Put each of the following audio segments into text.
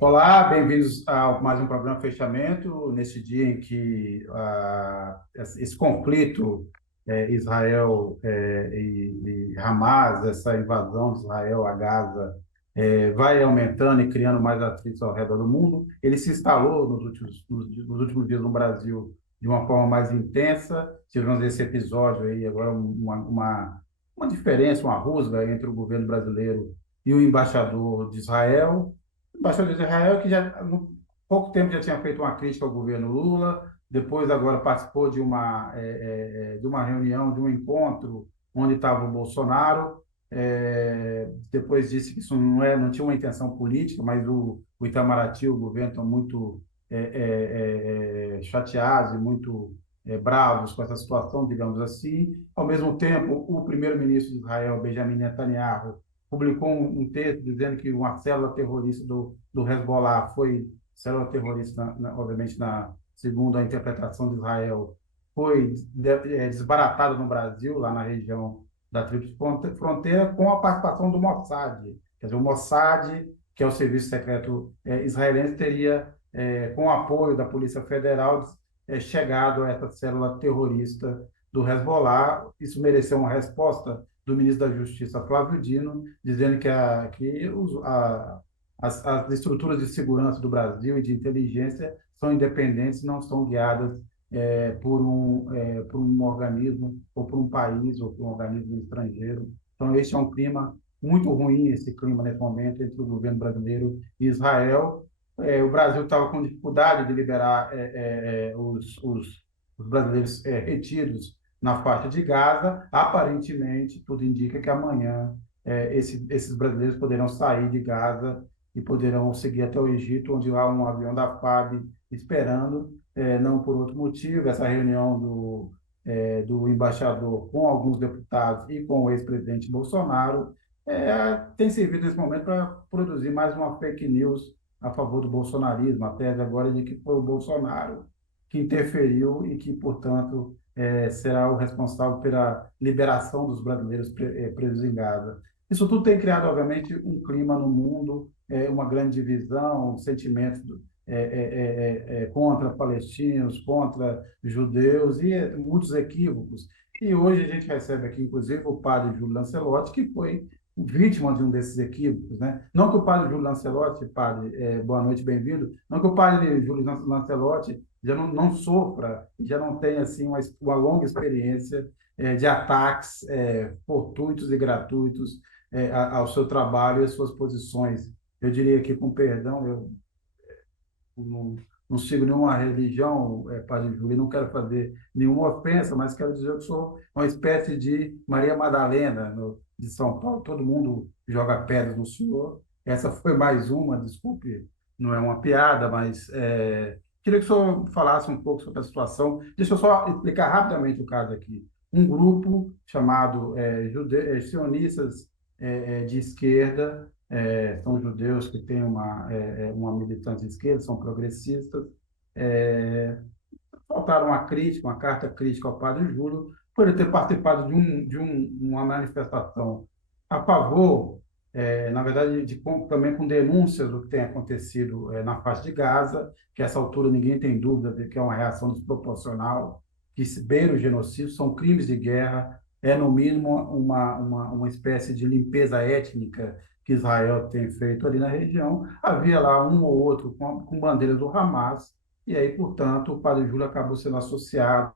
Olá, bem-vindos a mais um programa Fechamento, nesse dia em que esse conflito Israel e Hamas, essa invasão de Israel a Gaza, vai aumentando e criando mais atritos ao redor do mundo. Ele se instalou nos últimos dias no Brasil de uma forma mais intensa. Tivemos esse episódio aí, agora uma diferença, uma rusga entre o governo brasileiro e o embaixador de Israel. O embaixador de Israel, que já há pouco tempo já tinha feito uma crítica ao governo Lula, depois agora participou de uma reunião, de um encontro onde estava o Bolsonaro, depois disse que isso não tinha uma intenção política, mas o Itamaraty, o governo, estão muito chateados e muito bravos com essa situação, digamos assim. Ao mesmo tempo, o primeiro-ministro de Israel, Benjamin Netanyahu, publicou um texto dizendo que uma célula terrorista do Hezbollah foi célula terrorista, obviamente, segundo a interpretação de Israel, foi desbaratada no Brasil, lá na região da Tríplice Fronteira, com a participação do Mossad. Quer dizer, o Mossad, que é o serviço secreto israelense, teria, com o apoio da Polícia Federal, chegado a essa célula terrorista do Hezbollah. Isso mereceu uma resposta do ministro da Justiça, Flávio Dino, dizendo as estruturas de segurança do Brasil e de inteligência são independentes, não são guiadas por um organismo, ou por um país, ou por um organismo estrangeiro. Então, esse é um clima muito ruim, esse clima nesse momento, entre o governo brasileiro e Israel. O Brasil estava com dificuldade de liberar os brasileiros retidos na faixa de Gaza. Aparentemente, tudo indica que amanhã esses brasileiros poderão sair de Gaza e poderão seguir até o Egito, onde há um avião da FAB esperando, não por outro motivo. Essa reunião do embaixador com alguns deputados e com o ex-presidente Bolsonaro tem servido nesse momento para produzir mais uma fake news a favor do bolsonarismo. A tese agora é de que foi o Bolsonaro que interferiu e que, portanto, será o responsável pela liberação dos brasileiros presos em Gaza. Isso tudo tem criado, obviamente, um clima no mundo, uma grande divisão, sentimentos contra palestinos, contra judeus e muitos equívocos. E hoje a gente recebe aqui, inclusive, o padre Júlio Lancelotti, que foi vítima de um desses equívocos, né? Não que o padre Júlio Lancelotti, padre, boa noite, bem-vindo, não que o padre Júlio Lancelotti já não sofra, já não tenha assim uma longa experiência de ataques fortuitos e gratuitos ao seu trabalho e às suas posições. Eu diria que, com perdão, eu não sigo nenhuma religião, Padre Júlio, não quero fazer nenhuma ofensa, mas quero dizer que sou uma espécie de Maria Madalena de São Paulo. Todo mundo joga pedras no senhor. Essa foi mais uma, desculpe, não é uma piada, mas queria que o senhor falasse um pouco sobre a situação. Deixa eu só explicar rapidamente o caso aqui. Um grupo chamado sionistas de esquerda, são judeus que têm uma militância de esquerda, são progressistas, é, faltaram uma crítica, uma carta crítica ao padre Júlio, por ele ter participado uma manifestação a favor, na verdade, também com denúncias do que tem acontecido na faixa de Gaza, que a essa altura ninguém tem dúvida de que é uma reação desproporcional, que beira o genocídio, são crimes de guerra, é no mínimo uma espécie de limpeza étnica que Israel tem feito ali na região. Havia lá um ou outro com bandeiras do Hamas, e aí, portanto, o padre Júlio acabou sendo associado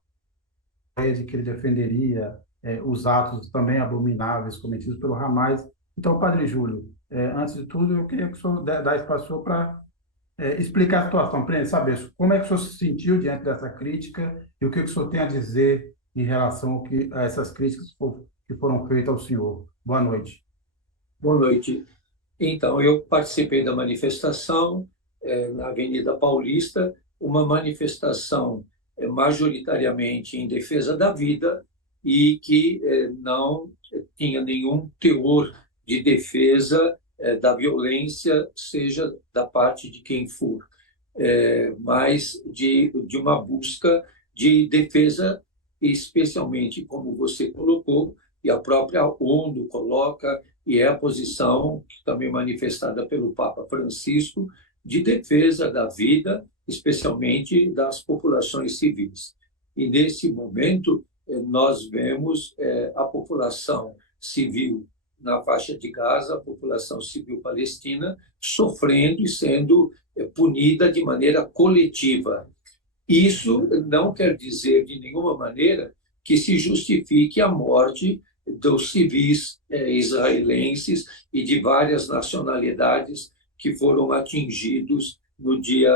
à ideia de que ele defenderia os atos também abomináveis cometidos pelo Hamas. Então, padre Júlio, antes de tudo, eu queria que o senhor desse para o senhor para explicar a situação, para saber como é que o senhor se sentiu diante dessa crítica e o que o senhor tem a dizer em relação a essas críticas que foram feitas ao senhor. Boa noite. Boa noite. Então, eu participei da manifestação na Avenida Paulista, uma manifestação majoritariamente em defesa da vida e que não tinha nenhum teor de defesa da violência, seja da parte de quem for, mas de uma busca de defesa, especialmente, como você colocou, e a própria ONU coloca, e é a posição também manifestada pelo Papa Francisco, de defesa da vida, especialmente das populações civis. E, nesse momento, nós vemos a população civil na faixa de Gaza, a população civil palestina, sofrendo e sendo punida de maneira coletiva. Isso não quer dizer, de nenhuma maneira, que se justifique a morte dos civis israelenses e de várias nacionalidades que foram atingidos no dia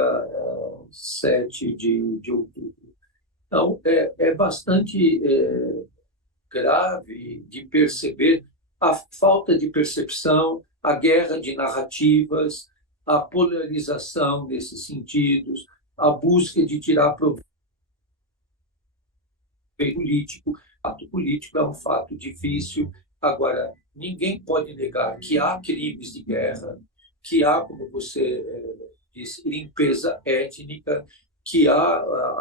7 de outubro. Então, é bastante grave de perceber a falta de percepção, a guerra de narrativas, a polarização desses sentidos, a busca de tirar proveito político. O ato político é um fato difícil. Agora, ninguém pode negar que há crimes de guerra, que há, como você disse, limpeza étnica, que há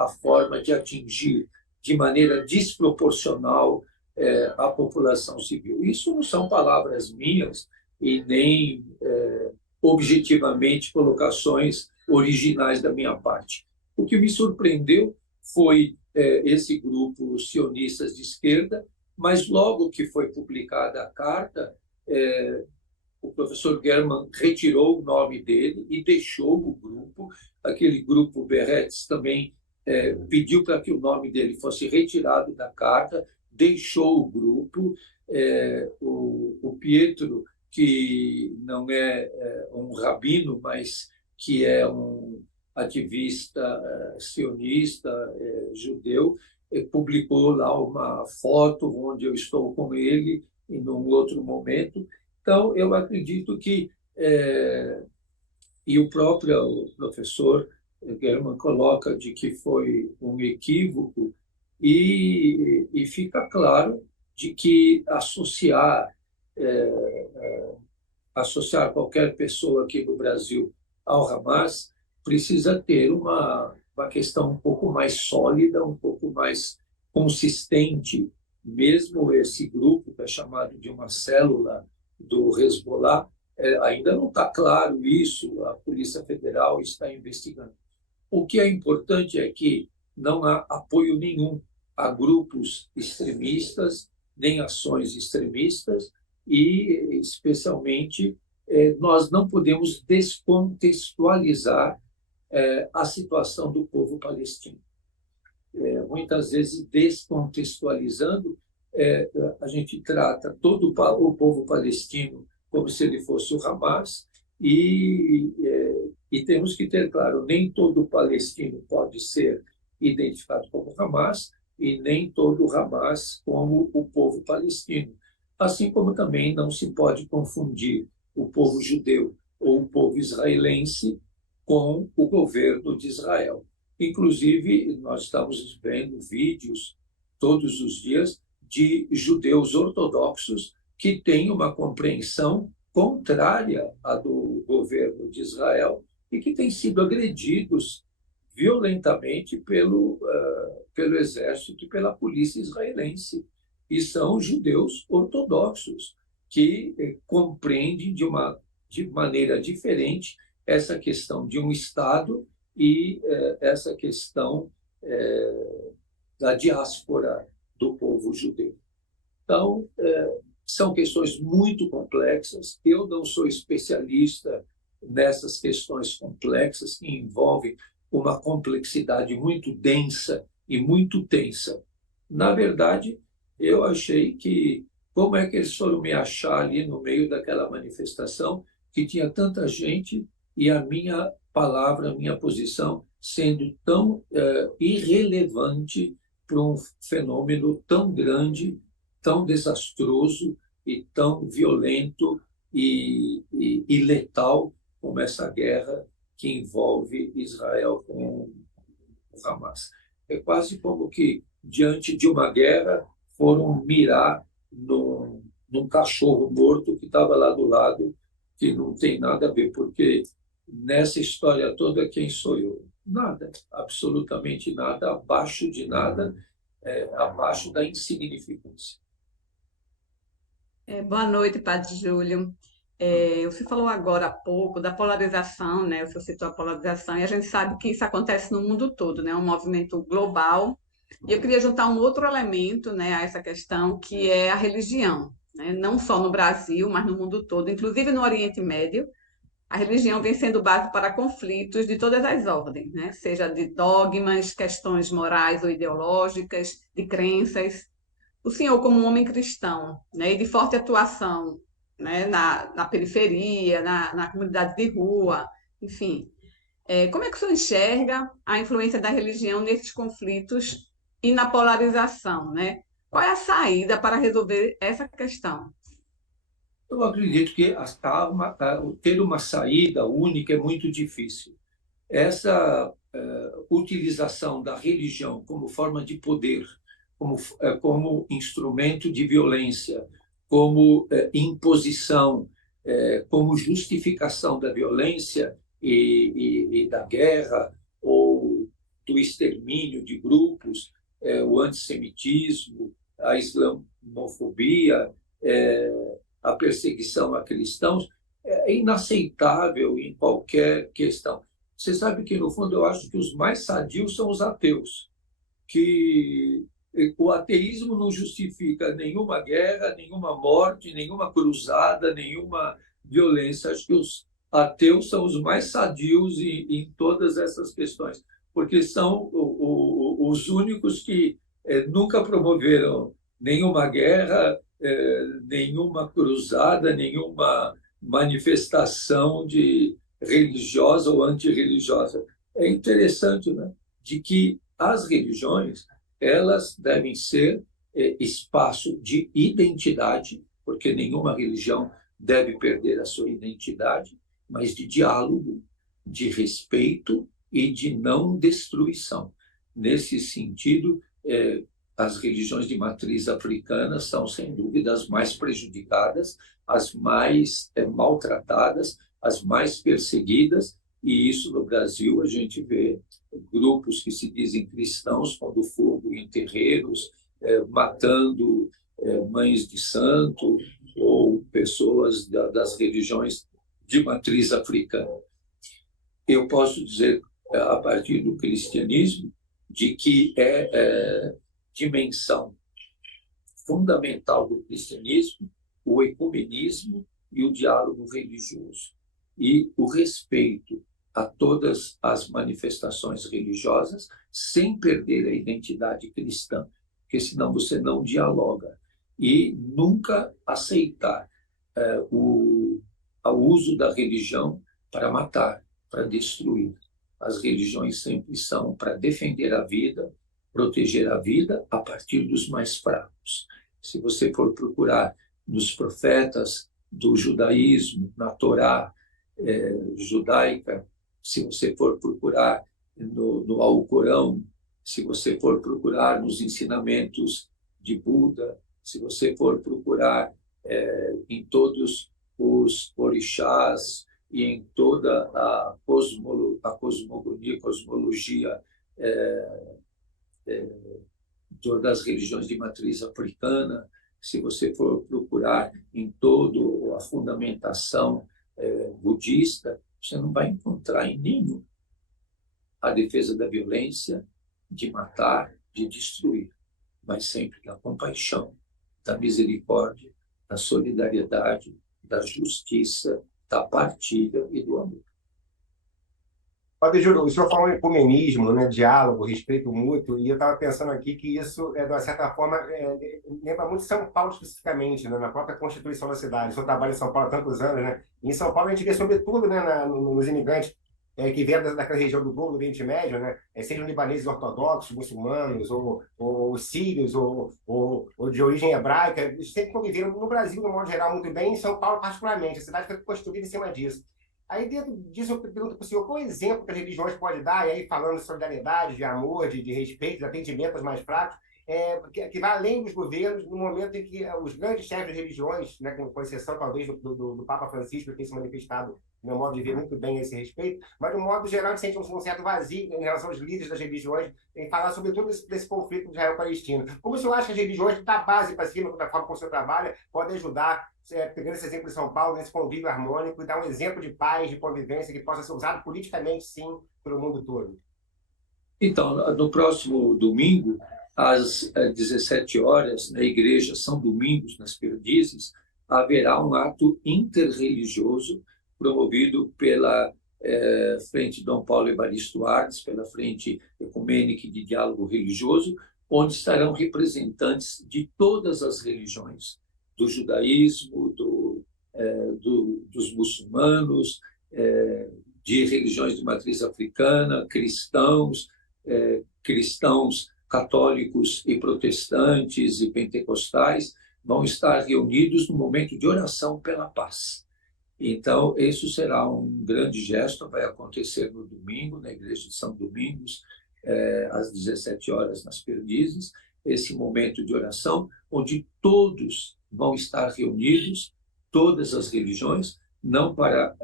a forma de atingir de maneira desproporcional a população civil. Isso não são palavras minhas e nem objetivamente colocações originais da minha parte. O que me surpreendeu foi esse grupo sionistas de esquerda, mas logo que foi publicada a carta, o professor German retirou o nome dele e deixou o grupo. Aquele grupo Beretz também pediu para que o nome dele fosse retirado da carta, deixou o grupo. O Pietro, que não é um rabino, mas que é um ativista sionista judeu, publicou lá uma foto onde eu estou com ele em um outro momento. Então, eu acredito que, e o próprio professor German coloca de que foi um equívoco, e fica claro de que associar qualquer pessoa aqui no Brasil ao Hamas precisa ter uma questão um pouco mais sólida, um pouco mais consistente. Mesmo esse grupo, que é chamado de uma célula do Hezbollah, ainda não está claro isso, a Polícia Federal está investigando. O que é importante é que não há apoio nenhum a grupos extremistas, nem ações extremistas, e, especialmente, nós não podemos descontextualizar a situação do povo palestino. Muitas vezes, descontextualizando, a gente trata todo o povo palestino como se ele fosse o Hamas, e temos que ter claro, nem todo palestino pode ser identificado como Hamas, e nem todo Hamas como o povo palestino. Assim como também não se pode confundir o povo judeu ou o povo israelense com o governo de Israel. Inclusive, nós estamos vendo vídeos todos os dias de judeus ortodoxos que têm uma compreensão contrária à do governo de Israel e que têm sido agredidos violentamente pelo exército e pela polícia israelense. E são judeus ortodoxos que compreendem de maneira diferente essa questão de um Estado e essa questão da diáspora do povo judeu. Então, são questões muito complexas. Eu não sou especialista nessas questões complexas que envolvem uma complexidade muito densa e muito tensa. Na verdade, eu achei que como é que eles foram me achar ali no meio daquela manifestação que tinha tanta gente e a minha palavra, a minha posição sendo tão irrelevante para um fenômeno tão grande, tão desastroso e tão violento e letal como essa guerra que envolve Israel com o Hamas. É quase como que, diante de uma guerra, foram mirar num cachorro morto que estava lá do lado, que não tem nada a ver, porque nessa história toda, quem sou eu? Nada, absolutamente nada, abaixo de nada, abaixo da insignificância. Boa noite, Padre Júlio. Você falou agora há pouco da polarização, né? Você citou a polarização, e a gente sabe que isso acontece no mundo todo, né? É um movimento global. E eu queria juntar um outro elemento, né, a essa questão, que é a religião, né? Não só no Brasil, mas no mundo todo, inclusive no Oriente Médio. A religião vem sendo base para conflitos de todas as ordens, né? Seja de dogmas, questões morais ou ideológicas, de crenças. O senhor, como um homem cristão, né, e de forte atuação, né, na periferia, na comunidade de rua, enfim, como é que o senhor enxerga a influência da religião nesses conflitos e na polarização, né? Qual é a saída para resolver essa questão? Eu acredito que ter uma saída única é muito difícil. Essa utilização da religião como forma de poder, como instrumento de violência, como imposição, como justificação da violência e da guerra ou do extermínio de grupos, o antissemitismo, a islamofobia, a perseguição a cristãos, é inaceitável em qualquer questão. Você sabe que, no fundo, eu acho que os mais sadios são os ateus, que o ateísmo não justifica nenhuma guerra, nenhuma morte, nenhuma cruzada, nenhuma violência. Acho que os ateus são os mais sadios em todas essas questões, porque são os únicos que nunca promoveram nenhuma guerra, nenhuma cruzada, nenhuma manifestação de religiosa ou antirreligiosa. É interessante, né, de que as religiões elas devem ser espaço de identidade, porque nenhuma religião deve perder a sua identidade, mas de diálogo, de respeito e de não destruição. Nesse sentido, as religiões de matriz africana são, sem dúvida, as mais prejudicadas, as mais maltratadas, as mais perseguidas, e isso no Brasil a gente vê grupos que se dizem cristãos pondo fogo em terreiros, matando mães de santo ou pessoas das religiões de matriz africana. Eu posso dizer, a partir do cristianismo, de que dimensão fundamental do cristianismo o ecumenismo e o diálogo religioso e o respeito a todas as manifestações religiosas sem perder a identidade cristã, porque senão você não dialoga. E nunca aceitar o uso da religião para matar, para destruir. As religiões sempre são para defender a vida, proteger a vida a partir dos mais fracos. Se você for procurar nos profetas do judaísmo, na Torá judaica, se você for procurar no Alcorão, se você for procurar nos ensinamentos de Buda, se você for procurar em todos os orixás e em toda a cosmologia das religiões de matriz africana, se você for procurar em toda a fundamentação budista, você não vai encontrar em nenhum a defesa da violência, de matar, de destruir, mas sempre da compaixão, da misericórdia, da solidariedade, da justiça, da partilha e do amor. Padre Júlio, o senhor falou em ecumenismo, né, diálogo, respeito mútuo, e eu estava pensando aqui que isso, de uma certa forma, lembra muito São Paulo especificamente, né, na própria Constituição da cidade. O senhor trabalha em São Paulo há tantos anos, né? E em São Paulo a gente vê, sobretudo, né, nos imigrantes que vieram daquela região do Oriente Médio, né, sejam libaneses ortodoxos, muçulmanos, ou sírios, ou de origem hebraica, eles sempre conviveram no Brasil, de um modo geral, muito bem, em São Paulo particularmente. A cidade foi construída em cima disso. Aí, dentro disso, eu pergunto para o senhor qual exemplo que as religiões podem dar, e aí falando de solidariedade, de amor, de respeito, de atendimento aos mais fracos, que vai além dos governos, no momento em que os grandes chefes de religiões, né, com exceção talvez do Papa Francisco, que tem se manifestado meu modo de ver muito bem a esse respeito, mas, de um modo geral, a gente sente um certo vazio em relação aos líderes das religiões em falar sobre todo desse conflito de Israel-Palestina. Como o senhor acha que as religiões, da base para cima, da forma como o senhor trabalha, podem ajudar, pegando esse exemplo de São Paulo, nesse convívio harmônico, e dar um exemplo de paz, de convivência, que possa ser usado politicamente, sim, pelo mundo todo? Então, no próximo domingo, às 17 horas, na igreja São Domingos, nas Perdizes, haverá um ato interreligioso promovido pela Frente Dom Paulo Evaristo Artes, pela Frente Ecumênica de Diálogo Religioso, onde estarão representantes de todas as religiões, do judaísmo, dos muçulmanos, de religiões de matriz africana, cristãos católicos e protestantes e pentecostais vão estar reunidos no momento de oração pela paz. Então, isso será um grande gesto, vai acontecer no domingo, na igreja de São Domingos, às 17 horas, nas Perdizes, esse momento de oração, onde todos vão estar reunidos, todas as religiões, não para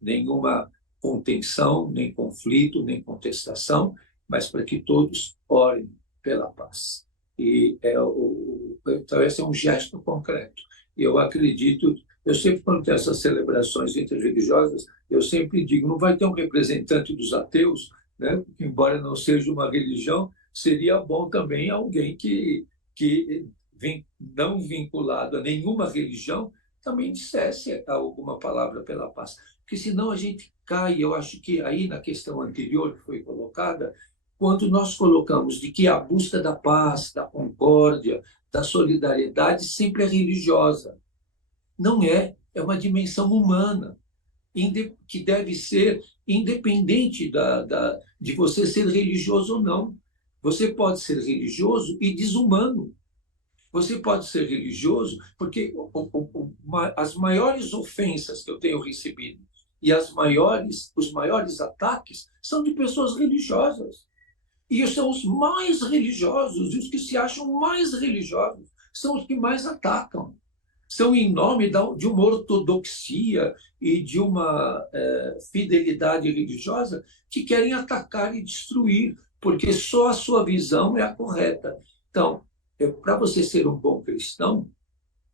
nenhuma contenção, nem conflito, nem contestação, mas para que todos orem pela paz. Então, esse é um gesto concreto. Eu acredito, eu sempre, quando tem essas celebrações interreligiosas, eu sempre digo, não vai ter um representante dos ateus, né? Porque, embora não seja uma religião, seria bom também alguém que não vinculado a nenhuma religião, também dissesse alguma palavra pela paz. Porque senão a gente cai, eu acho que aí na questão anterior que foi colocada, quando nós colocamos de que a busca da paz, da concórdia, da solidariedade sempre é religiosa. Não é, é uma dimensão humana, que deve ser independente de você ser religioso ou não. Você pode ser religioso e desumano. Você pode ser religioso porque as maiores ofensas que eu tenho recebido e os maiores ataques são de pessoas religiosas. E são os mais religiosos, e os que se acham mais religiosos, são os que mais atacam. São em nome de uma ortodoxia e de uma fidelidade religiosa que querem atacar e destruir, porque só a sua visão é a correta. Então, para você ser um bom cristão,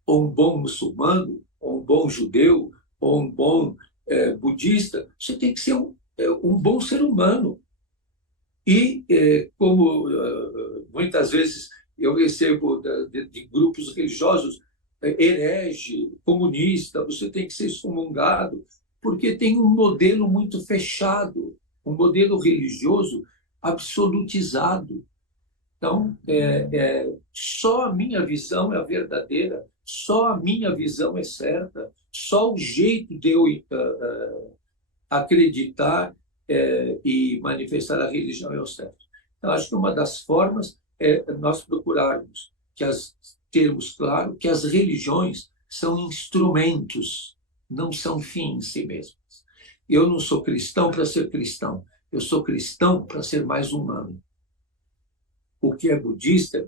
ou um bom muçulmano, ou um bom judeu, ou um bom budista, você tem que ser um bom ser humano. E, como muitas vezes eu recebo de grupos religiosos, herege, comunista, você tem que ser excomungado, porque tem um modelo muito fechado, um modelo religioso absolutizado. Então, só a minha visão é a verdadeira, só a minha visão é certa, só o jeito de eu acreditar e manifestar a religião é o certo. Então, acho que uma das formas é nós procurarmos termos claro que as religiões são instrumentos, não são fins em si mesmas. Eu não sou cristão para ser cristão, eu sou cristão para ser mais humano. O que é budista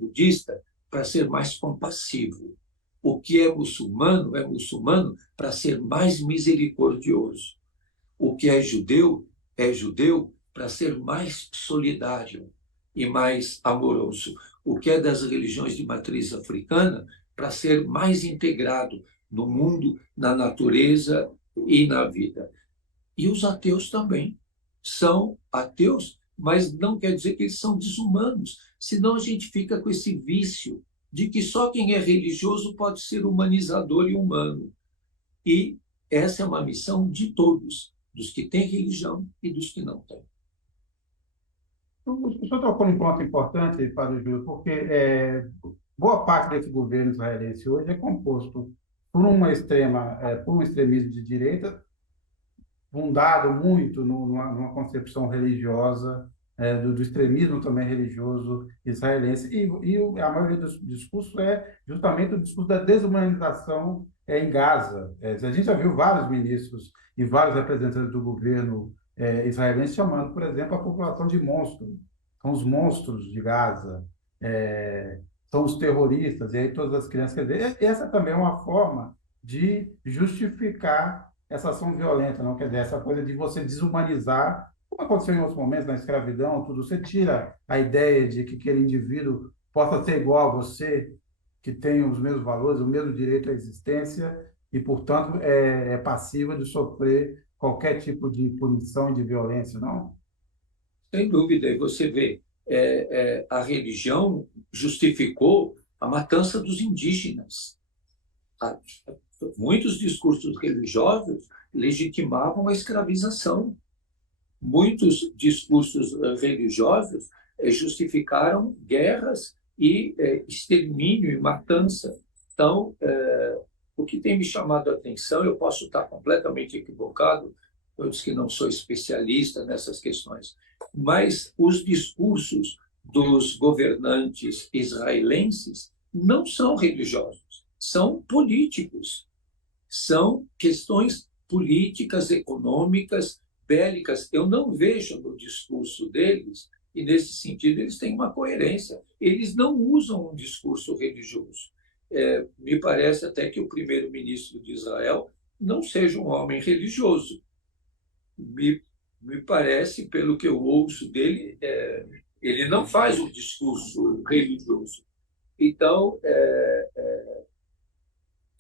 para ser mais compassivo. O que é muçulmano para ser mais misericordioso. O que é judeu para ser mais solidário e mais amoroso. O que é das religiões de matriz africana para ser mais integrado no mundo, na natureza e na vida. E os ateus também são ateus, mas não quer dizer que eles são desumanos, senão a gente fica com esse vício de que só quem é religioso pode ser humanizador e humano. E essa é uma missão de todos, dos que têm religião e dos que não têm. O senhor tocou num ponto importante, Padre Júlio, porque boa parte desse governo israelense hoje é composto por por um extremismo de direita, fundado muito numa concepção religiosa, do extremismo também religioso israelense, e a maioria dos discursos é justamente o discurso da desumanização em Gaza. A gente já viu vários ministros e vários representantes do governo israelense chamando, por exemplo, a população de monstros. São os monstros de Gaza, são os terroristas, e aí todas as crianças. Quer dizer, essa também é uma forma de justificar essa ação violenta, não quer dizer, essa coisa de você desumanizar, como aconteceu em outros momentos na escravidão, tudo, você tira a ideia de que aquele indivíduo possa ser igual a você, que tem os mesmos valores, o mesmo direito à existência e, portanto, é passível de sofrer qualquer tipo de punição e de violência, não? Sem dúvida, e você vê, a religião justificou a matança dos indígenas. A- Muitos discursos religiosos legitimavam a escravização. Muitos discursos religiosos justificaram guerras e extermínio e matança. Então, o que tem me chamado a atenção, eu posso estar completamente equivocado, eu disse que não sou especialista nessas questões, mas os discursos dos governantes israelenses não são religiosos, são políticos, são questões políticas, econômicas, bélicas. Eu não vejo no discurso deles, e nesse sentido eles têm uma coerência. Eles não usam um discurso religioso. Me parece até que o primeiro-ministro de Israel não seja um homem religioso. Me parece, pelo que eu ouço dele, ele não faz um discurso religioso. Então,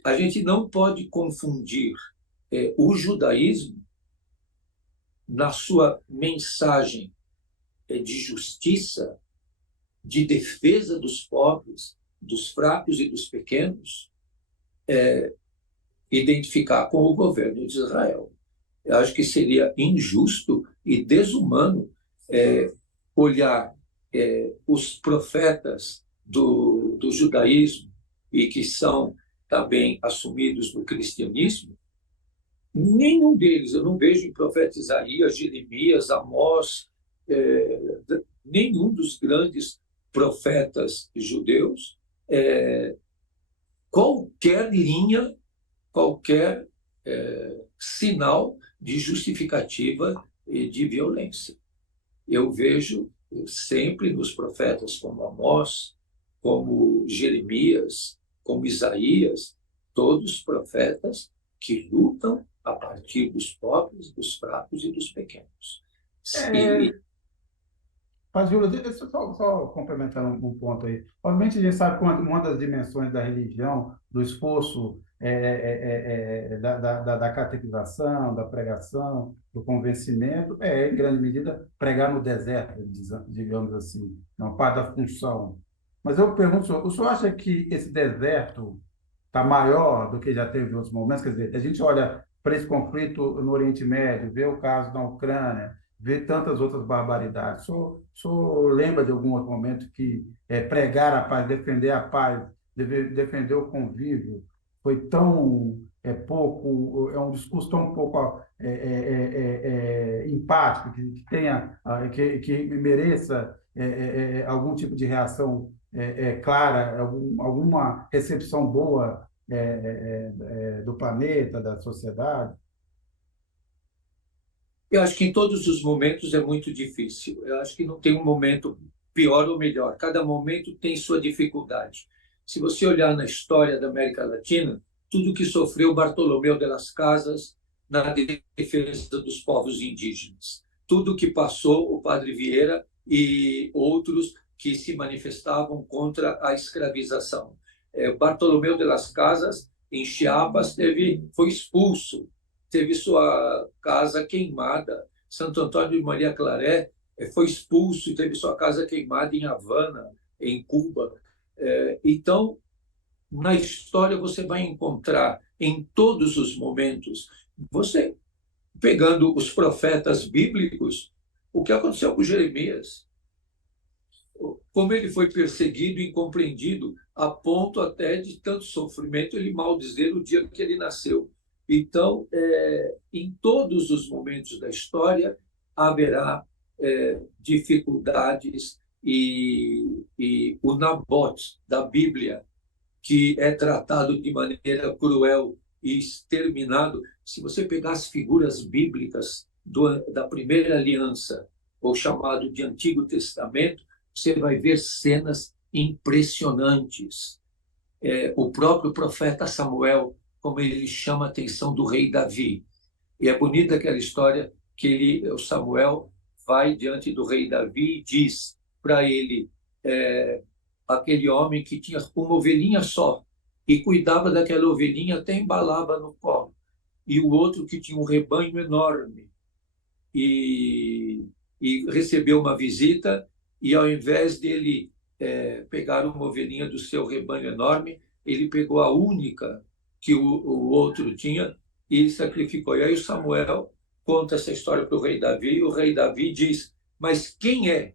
a gente não pode confundir o judaísmo na sua mensagem de justiça, de defesa dos pobres, dos fracos e dos pequenos, identificar com o governo de Israel. Eu acho que seria injusto e desumano olhar os profetas do judaísmo e que são também assumidos no cristianismo. Nenhum deles, eu não vejo em profeta Isaías, Jeremias, Amós, nenhum dos grandes profetas judeus, qualquer linha, qualquer sinal de justificativa de violência. Eu vejo sempre nos profetas como Amós, como Jeremias, como Isaías, todos profetas que lutam a partir dos pobres, dos fracos e dos pequenos. É, Mas, Júlio, deixa eu só complementar um ponto aí. Obviamente, a gente sabe que uma das dimensões da religião, do esforço da catequização, da pregação, do convencimento, em grande medida, pregar no deserto, digamos assim, é uma parte da função. Mas eu pergunto, o senhor acha que esse deserto está maior do que já teve em outros momentos? Quer dizer, a gente olha para esse conflito no Oriente Médio, vê o caso da Ucrânia, vê tantas outras barbaridades. O senhor lembra de algum outro momento que pregar a paz, defender o convívio, foi tão pouco, é um discurso tão pouco empático, que tenha, que mereça algum tipo de reação clara, alguma recepção boa do planeta, da sociedade? Eu acho que em todos os momentos é muito difícil. Eu acho que não tem um momento pior ou melhor. Cada momento tem sua dificuldade. Se você olhar na história da América Latina, tudo que sofreu Bartolomeu de las Casas na defesa dos povos indígenas, tudo que passou o Padre Vieira e outros que se manifestavam contra a escravização. Bartolomeu de las Casas, em Chiapas, foi expulso, teve sua casa queimada. Santo Antônio de Maria Claré foi expulso e teve sua casa queimada em Havana, em Cuba. Então, na história você vai encontrar em todos os momentos, você pegando os profetas bíblicos, o que aconteceu com Jeremias, como ele foi perseguido e incompreendido, a ponto até de tanto sofrimento ele maldizer o dia que ele nasceu. Então, em todos os momentos da história, haverá dificuldades e o Nabote da Bíblia, que é tratado de maneira cruel e exterminado. Se você pegar as figuras bíblicas da primeira aliança, ou chamado de Antigo Testamento, você vai ver cenas impressionantes. O próprio profeta Samuel, como ele chama a atenção do rei Davi. E é bonita aquela história que o Samuel vai diante do rei Davi e diz para ele, aquele homem que tinha uma ovelhinha só e cuidava daquela ovelhinha, até embalava no colo, e o outro que tinha um rebanho enorme e, recebeu uma visita, e ao invés dele pegar uma ovelhinha do seu rebanho enorme, ele pegou a única que o outro tinha e sacrificou. E aí o Samuel conta essa história para o rei Davi, e o rei Davi diz: mas quem é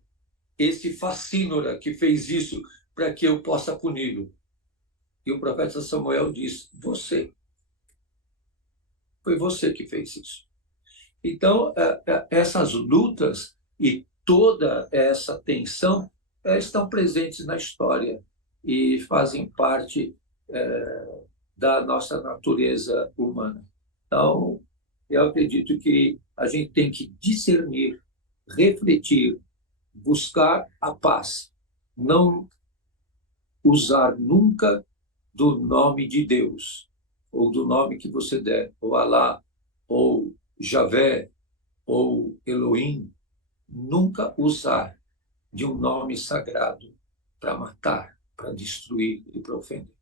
esse facínora que fez isso para que eu possa puni-lo? E o profeta Samuel diz: você. Foi você que fez isso. Então, essas lutas e toda essa tensão estão presentes na história e fazem parte da nossa natureza humana. Então, eu acredito que a gente tem que discernir, refletir, buscar a paz, não usar nunca do nome de Deus, ou do nome que você der, ou Alá, ou Javé, ou Elohim, nunca usar de um nome sagrado para matar, para destruir e para ofender.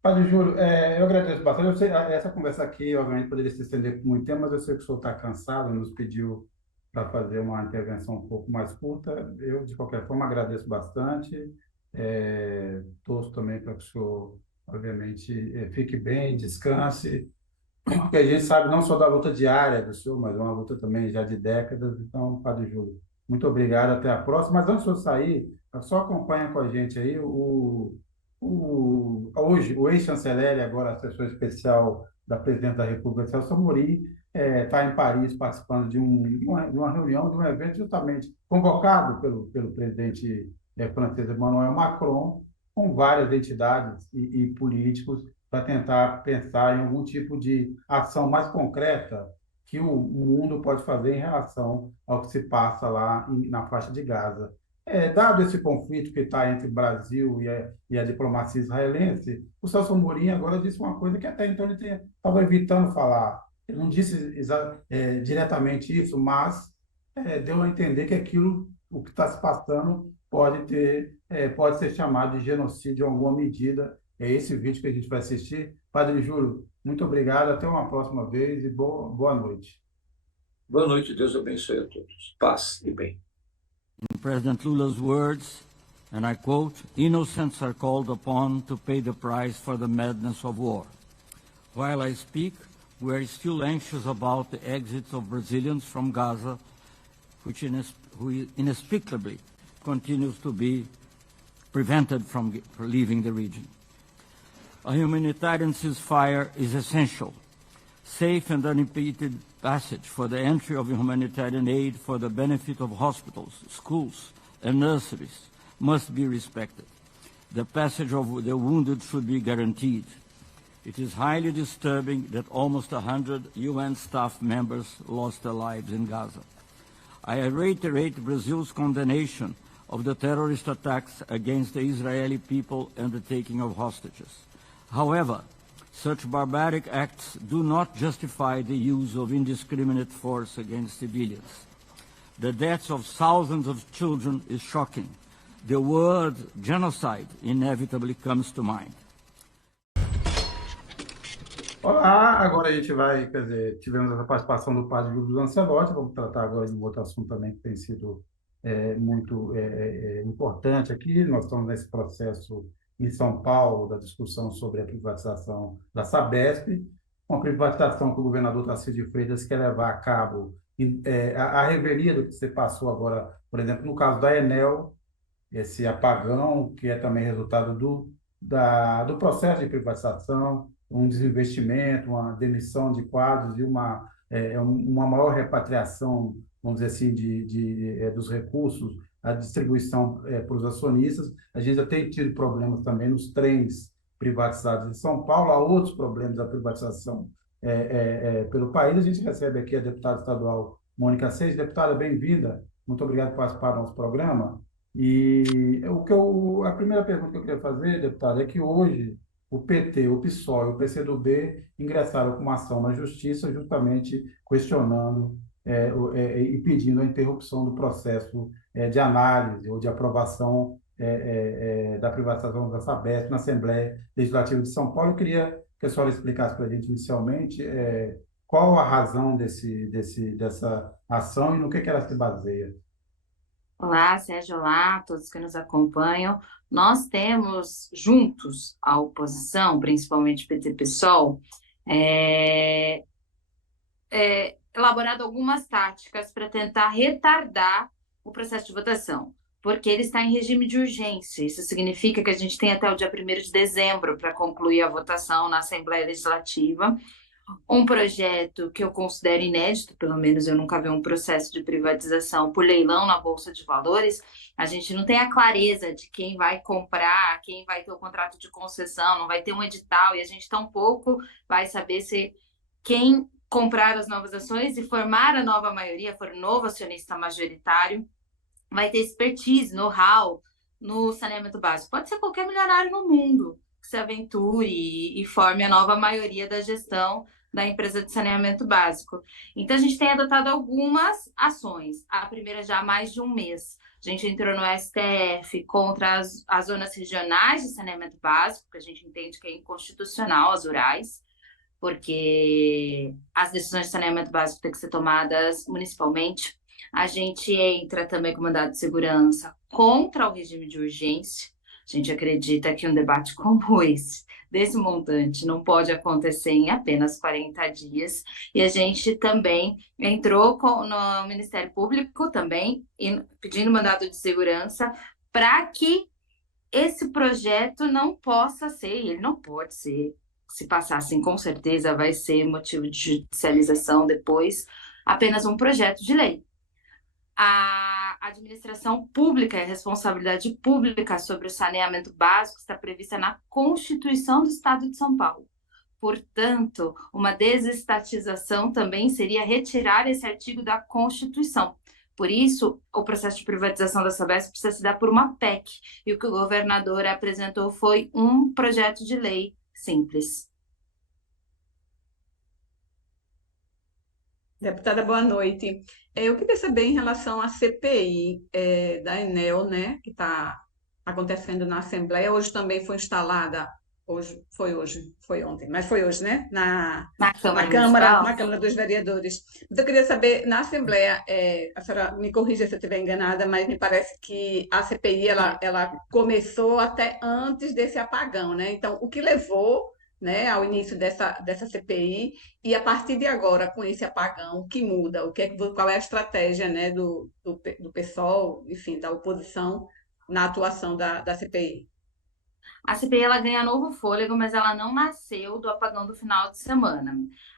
Padre Júlio, eu agradeço bastante. Eu sei, essa conversa aqui, obviamente, poderia se estender por muito tempo, mas eu sei que o senhor está cansado, nos pediu para fazer uma intervenção um pouco mais curta. Eu, de qualquer forma, agradeço bastante. Torço também para que o senhor, obviamente, fique bem, descanse, porque a gente sabe não só da luta diária do senhor, mas uma luta também já de décadas. Então, Padre Júlio, muito obrigado, até a próxima. Mas antes de eu sair, só acompanha com a gente aí hoje, o ex-chanceler e agora assessor especial da presidente da República, Celso Amorim, está em Paris participando de uma reunião, de um evento justamente convocado pelo presidente francês Emmanuel Macron, com várias entidades e políticos, para tentar pensar em algum tipo de ação mais concreta que o mundo pode fazer em relação ao que se passa lá na faixa de Gaza. Dado esse conflito que está entre o Brasil e a diplomacia israelense, o Celso Amorim agora disse uma coisa que até então ele estava evitando falar. Ele não disse diretamente isso, mas deu a entender que o que está se passando, pode ser chamado de genocídio em alguma medida. É esse vídeo que a gente vai assistir. Padre Júlio, muito obrigado, até uma próxima vez e boa noite. Boa noite, Deus abençoe a todos. Paz e bem. In President Lula's words, and I quote, "Innocents are called upon to pay the price for the madness of war." While I speak, we are still anxious about the exit of Brazilians from Gaza, who inexplicably continues to be prevented from leaving the region. A humanitarian ceasefire is essential. Safe and unimpeded passage for the entry of humanitarian aid for the benefit of hospitals, schools, and nurseries must be respected. The passage of the wounded should be guaranteed. It is highly disturbing that almost 100 UN staff members lost their lives in Gaza. I reiterate Brazil's condemnation of the terrorist attacks against the Israeli people and the taking of hostages. However, such barbaric acts do not justify the use of indiscriminate force against civilians. The deaths of thousands of children is shocking. The word genocide inevitably comes to mind. Olá, agora a gente vai, quer dizer, tivemos essa participação do padre Júlio Lancelotti, vamos tratar agora de um outro assunto também que tem sido muito importante aqui. Nós estamos nesse processo em São Paulo da discussão sobre a privatização da Sabesp, uma privatização que o governador Tarcísio de Freitas quer levar a cabo, a revelia do que você passou agora, por exemplo, no caso da Enel, esse apagão que é também resultado do processo de privatização, um desinvestimento, uma demissão de quadros e uma maior repatriação, vamos dizer assim, dos recursos, a distribuição para os acionistas. A gente já tem tido problemas também nos trens privatizados em São Paulo, há outros problemas da privatização pelo país. A gente recebe aqui a deputada estadual Mônica Seis. Deputada, bem-vinda. Muito obrigado por participar do nosso programa. E a primeira pergunta que eu queria fazer, deputada, é que hoje o PT, o PSOL e o PCdoB ingressaram com uma ação na Justiça, justamente questionando e pedindo a interrupção do processo de análise ou de aprovação da privatização da Sabesp na Assembleia Legislativa de São Paulo. Eu queria que a senhora explicasse para a gente inicialmente qual a razão dessa ação e no que ela se baseia. Olá, Sérgio, olá, todos que nos acompanham. Nós temos juntos a oposição, principalmente PT e PSOL, elaborado algumas táticas para tentar retardar o processo de votação, porque ele está em regime de urgência. Isso significa que a gente tem até o dia 1º de dezembro para concluir a votação na Assembleia Legislativa. Um projeto que eu considero inédito, pelo menos eu nunca vi um processo de privatização por leilão na Bolsa de Valores. A gente não tem a clareza de quem vai comprar, quem vai ter o contrato de concessão, não vai ter um edital, e a gente tampouco vai saber se quem comprar as novas ações e formar a nova maioria, for o novo acionista majoritário, vai ter expertise, know-how no saneamento básico. Pode ser qualquer milionário no mundo que se aventure e forme a nova maioria da gestão da empresa de saneamento básico. Então, a gente tem adotado algumas ações. A primeira já há mais de um mês. A gente entrou no STF contra as zonas regionais de saneamento básico, que a gente entende que é inconstitucional, as rurais, porque as decisões de saneamento básico têm que ser tomadas municipalmente. A gente entra também com mandado de segurança contra o regime de urgência. A gente acredita que um debate como esse, desse montante, não pode acontecer em apenas 40 dias. E a gente também entrou no Ministério Público também, pedindo mandado de segurança para que esse projeto não possa ser, ele não pode ser, se passar assim, com certeza vai ser motivo de judicialização depois, apenas um projeto de lei. A administração pública e a responsabilidade pública sobre o saneamento básico está prevista na Constituição do Estado de São Paulo. Portanto, uma desestatização também seria retirar esse artigo da Constituição. Por isso, o processo de privatização da Sabesp precisa se dar por uma PEC. E o que o governador apresentou foi um projeto de lei simples. Deputada, boa noite. Eu queria saber em relação à CPI da Enel, né, que está acontecendo na Assembleia. Hoje também foi instalada, foi ontem, mas foi hoje, né, na Câmara dos Vereadores. Mas eu queria saber, na Assembleia, a senhora me corrija se eu estiver enganada, mas me parece que a CPI ela começou até antes desse apagão, né? Então, o que levou, né, ao início dessa CPI, e a partir de agora, com esse apagão, o que muda? Qual é a estratégia, né, do PSOL, enfim, da oposição na atuação da CPI? A CPI ela ganha novo fôlego, mas ela não nasceu do apagão do final de semana.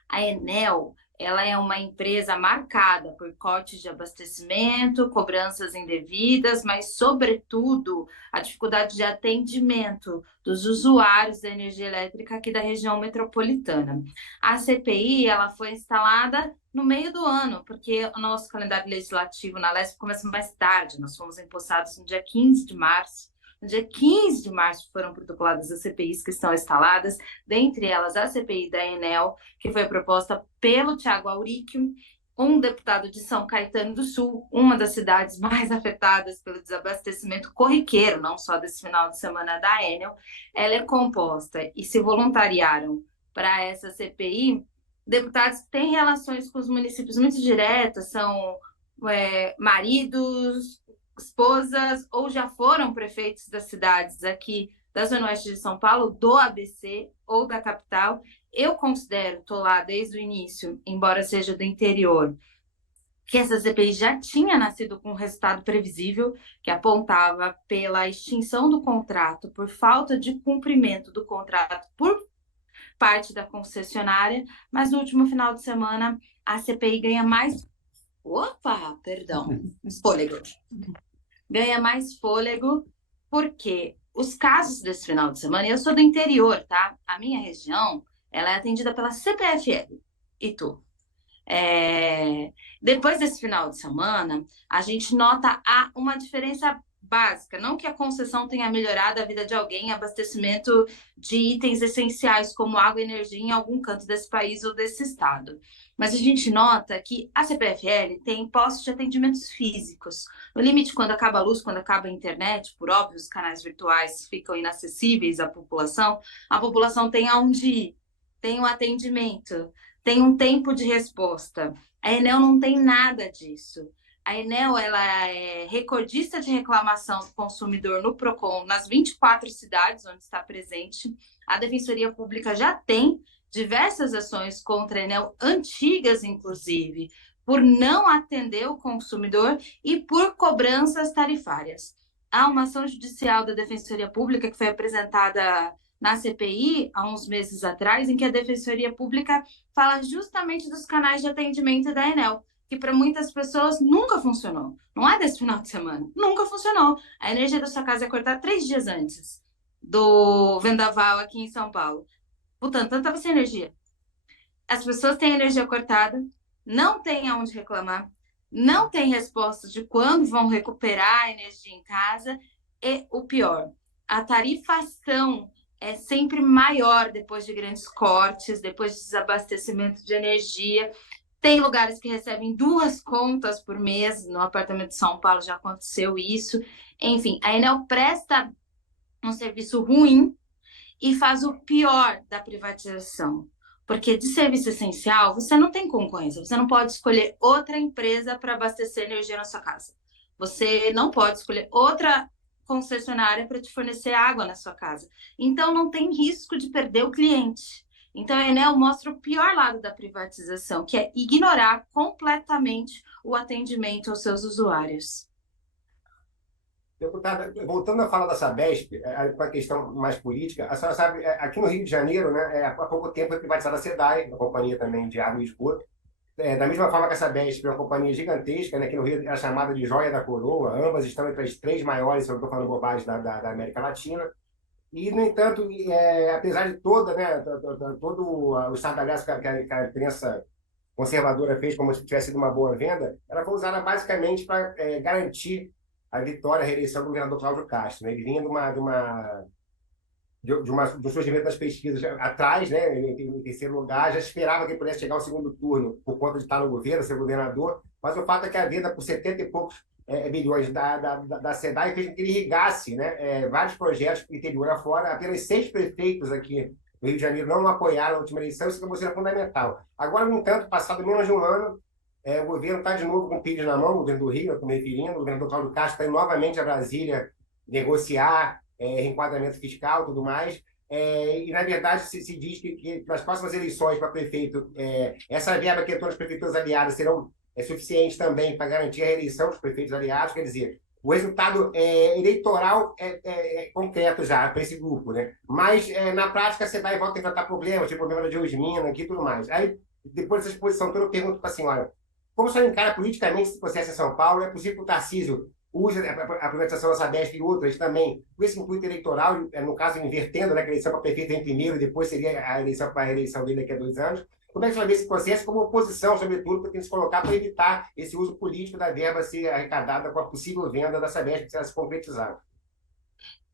A Enel, ela é uma empresa marcada por cortes de abastecimento, cobranças indevidas, mas, sobretudo, a dificuldade de atendimento dos usuários da energia elétrica aqui da região metropolitana. A CPI ela foi instalada no meio do ano, porque o nosso calendário legislativo na Leste começa mais tarde. Nós fomos empossados no dia 15 de março. No dia 15 de março foram protocoladas as CPIs que estão instaladas, dentre elas a CPI da Enel, que foi proposta pelo Thiago Auricchio, um deputado de São Caetano do Sul, uma das cidades mais afetadas pelo desabastecimento corriqueiro, não só desse final de semana da Enel. Ela é composta e se voluntariaram para essa CPI deputados que têm relações com os municípios muito diretas, são maridos, esposas, ou já foram prefeitos das cidades aqui da Zona Oeste de São Paulo, do ABC ou da capital. Eu considero, estou lá desde o início, embora seja do interior, que essa CPI já tinha nascido com um resultado previsível, que apontava pela extinção do contrato por falta de cumprimento do contrato por parte da concessionária, mas no último final de semana a CPI ganha mais... Fôlego. Ganha mais fôlego porque os casos desse final de semana, eu sou do interior, tá? A minha região, ela é atendida pela CPFL, Itu. Depois desse final de semana, a gente nota uma diferença básica, não que a concessão tenha melhorado a vida de alguém, abastecimento de itens essenciais como água e energia em algum canto desse país ou desse estado. Mas a gente nota que a CPFL tem postos de atendimentos físicos. No limite, quando acaba a luz, quando acaba a internet, por óbvio, os canais virtuais ficam inacessíveis à população, a população tem aonde ir, tem um atendimento, tem um tempo de resposta. A Enel não tem nada disso. A Enel ela é recordista de reclamação do consumidor no PROCON, nas 24 cidades onde está presente. A Defensoria Pública já tem diversas ações contra a Enel, antigas inclusive, por não atender o consumidor e por cobranças tarifárias. Há uma ação judicial da Defensoria Pública que foi apresentada na CPI há uns meses atrás, em que a Defensoria Pública fala justamente dos canais de atendimento da Enel, que para muitas pessoas nunca funcionou. Não é desse final de semana, nunca funcionou. A energia da sua casa é cortada 3 dias antes do vendaval aqui em São Paulo. O Tantã estava sem energia. As pessoas têm energia cortada, não têm aonde reclamar, não têm resposta de quando vão recuperar a energia em casa. E o pior, a tarifação é sempre maior depois de grandes cortes, depois de desabastecimento de energia. Tem lugares que recebem 2 contas por mês, no apartamento de São Paulo já aconteceu isso. Enfim, a Enel presta um serviço ruim e faz o pior da privatização. Porque de serviço essencial, você não tem concorrência, você não pode escolher outra empresa para abastecer energia na sua casa. Você não pode escolher outra concessionária para te fornecer água na sua casa. Então, não tem risco de perder o cliente. Então, a Enel mostra o pior lado da privatização, que é ignorar completamente o atendimento aos seus usuários. Deputada, voltando a falar da Sabesp, para a questão mais política, a senhora sabe, aqui no Rio de Janeiro, né, há pouco tempo foi privatizada a SEDAI, a companhia também de água e esgoto. Da mesma forma que a Sabesp é uma companhia gigantesca, né, que no Rio é chamada de joia da coroa, ambas estão entre as 3 maiores, se eu não estou falando bobagem, da América Latina. E, no entanto, apesar de toda, né, todo o estardalhaço que a imprensa conservadora fez como se tivesse sido uma boa venda, ela foi usada basicamente para garantir a vitória, a reeleição do governador Cláudio Castro. Né? Ele vinha do surgimento das pesquisas atrás, né, em terceiro lugar, já esperava que ele pudesse chegar ao segundo turno por conta de estar no governo, ser governador, mas o fato é que a venda por 70 e poucos bilhões da SEDAI fez com que ele irrigasse, né, vários projetos do interior afora. Apenas 6 prefeitos aqui no Rio de Janeiro não apoiaram a última eleição, isso acabou sendo fundamental. Agora, no entanto, passado menos de um ano, o governo está de novo com o PIX na mão, o governo do Rio, eu estou me referindo, o governador Cláudio Castro está indo novamente a Brasília negociar reenquadramento fiscal e tudo mais. E, na verdade, se diz que nas próximas eleições para prefeito, essa verba que entrou nas prefeituras aliadas serão suficientes também para garantir a reeleição dos prefeitos aliados. Quer dizer, o resultado eleitoral é concreto já para esse grupo, né? Mas, na prática, a SEDAI volta a enfrentar problemas, tipo o problema da Geosmina aqui e tudo mais. Aí, depois dessa exposição toda, eu pergunto para a senhora, como a senhora encara politicamente esse processo em São Paulo? É possível que o Tarcísio use a privatização da Sabesp e outras também, com esse intuito eleitoral, no caso, invertendo, né, que a eleição para prefeito em primeiro e depois seria a eleição para a reeleição dele daqui a 2 anos? Como é que a senhora vê esse processo como oposição, sobretudo, para se colocar para evitar esse uso político da verba ser arrecadada com a possível venda da Sabesp, se ela se concretizar?